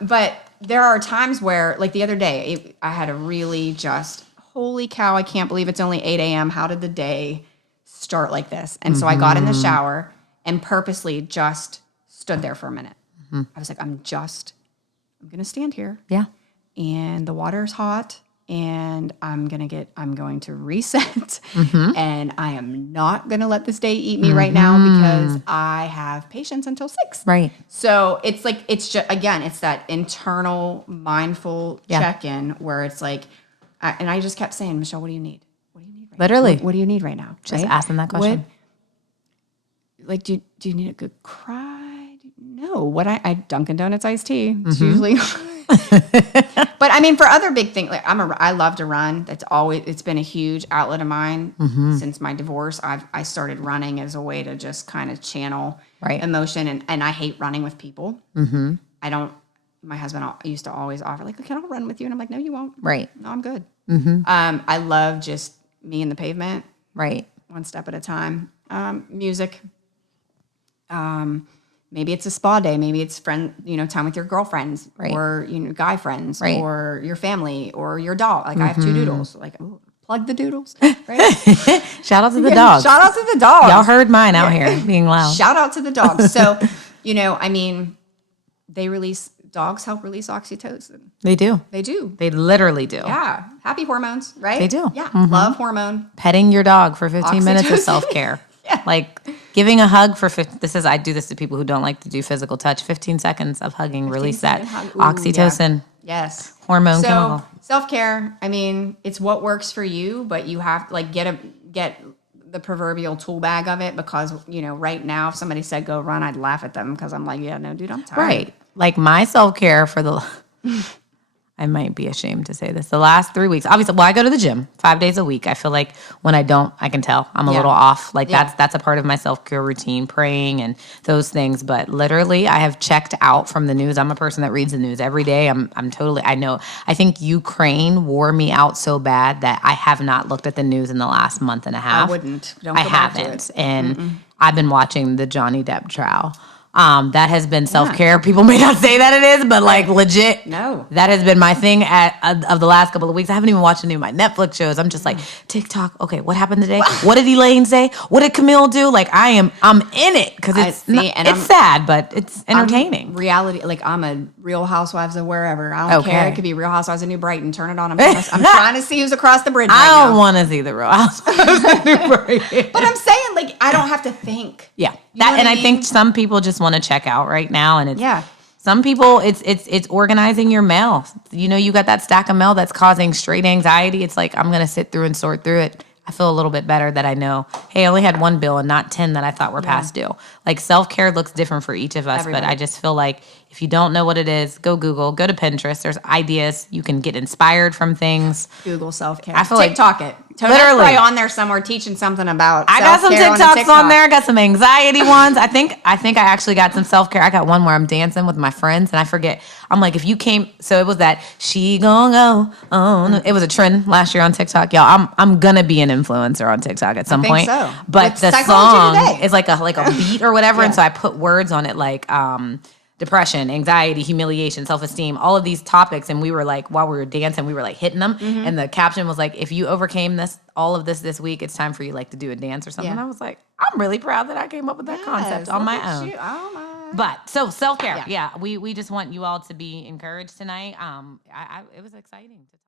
But there are times where, like the other day, I had a really just, holy cow, I can't believe it's only 8 a.m. How did the day start like this? And so I got in the shower and purposely just stood there for a minute. I was like, I'm going to stand here. Yeah. And the water's hot. And I'm going to reset and I am not going to let this day eat me right now because I have patience until 6. Right. So it's like, it's just, again, it's that internal mindful check-in where it's like, and I just kept saying, Michelle, what do you need? What do you need right Literally. now? What do you need right now? Just right? asking that question. Do you need a good cry? No. I Dunkin' Donuts iced tea. It's usually... But I mean, for other big things, like I love to run. It's been a huge outlet of mine since my divorce. I started running as a way to just kind of channel emotion, and I hate running with people. I don't. My husband used to always offer like, "Can I run with you?" And I'm like, "No, you won't." Right. No, I'm good. I love just me and the pavement. Right. One step at a time. Music. Maybe it's a spa day. Maybe it's time with your girlfriends or guy friends or your family or your dog. Like I have 2 doodles. Like plug the doodles. Right? Shout out to the dogs. Shout out to the dogs. Y'all heard mine out here being loud. Shout out to the dogs. So dogs help release oxytocin. They do. They do. They literally do. Yeah. Happy hormones, right? They do. Yeah. Love hormone. Petting your dog for 15 minutes of Oxytocin. self-care. Yeah. Like giving a hug for I do this to people who don't like to do physical touch. 15 seconds of hugging, release that oxytocin. Yeah. Yes. Hormone chemical. Self-care, it's what works for you, but you have to get the proverbial tool bag of it because, right now if somebody said go run, I'd laugh at them because I'm like, yeah, no, dude, I'm tired. Right. Like my self-care for I might be ashamed to say this. The last 3 weeks, obviously, I go to the gym 5 days a week. I feel like when I don't, I can tell I'm a little off. Like that's a part of my self-care routine, praying and those things. But literally, I have checked out from the news. I'm a person that reads the news every day. I think Ukraine wore me out so bad that I have not looked at the news in the last month and a half. I wouldn't. I haven't. And I've been watching the Johnny Depp trial. That has been self-care. People may not say that it is, but like legit, no, that has been my thing of the last couple of weeks. I haven't even watched any of my Netflix shows. I'm just like, TikTok. Okay, what happened today? What did Elaine say? What did Camille do? Like I'm in it because it's sad, but it's entertaining. Reality, like I'm a Real Housewives of wherever. I don't care. It could be Real Housewives of New Brighton. Turn it on. I'm trying to see who's across the bridge. I don't want to see the Real Housewives of New Brighton. But I'm saying, like, I don't have to think. Yeah, I think some people just want to check out right now, and it's some people it's organizing your mail. You got that stack of mail that's causing straight anxiety. It's like I'm gonna sit through and sort through it. I feel a little bit better that I know, hey, I only had 1 bill and not 10 that I thought were past due. Like self-care looks different for each of us, but I just feel like if you don't know what it is, go Google, go to Pinterest. There's ideas. You can get inspired from things. Google self-care. I feel TikTok like, it. Tonette's probably on there somewhere teaching something about I got some self-care TikToks on there. I got some anxiety ones. I think I actually got some self-care. I got one where I'm dancing with my friends and I forget. I'm like, if you came, so it was that she gon' go on. It was a trend last year on TikTok. Y'all, I'm gonna be an influencer on TikTok at some point. So. But With the Psychology song Today. is like a beat or whatever. And so I put words on it like depression, anxiety, humiliation, self-esteem, all of these topics. And we were like, while we were dancing, we were like hitting them. And the caption was like, if you overcame all of this week, it's time for you like to do a dance or something. And I was like, I'm really proud that I came up with that concept on my own. Oh my. But so self-care. Yeah. We just want you all to be encouraged tonight. It was exciting to talk.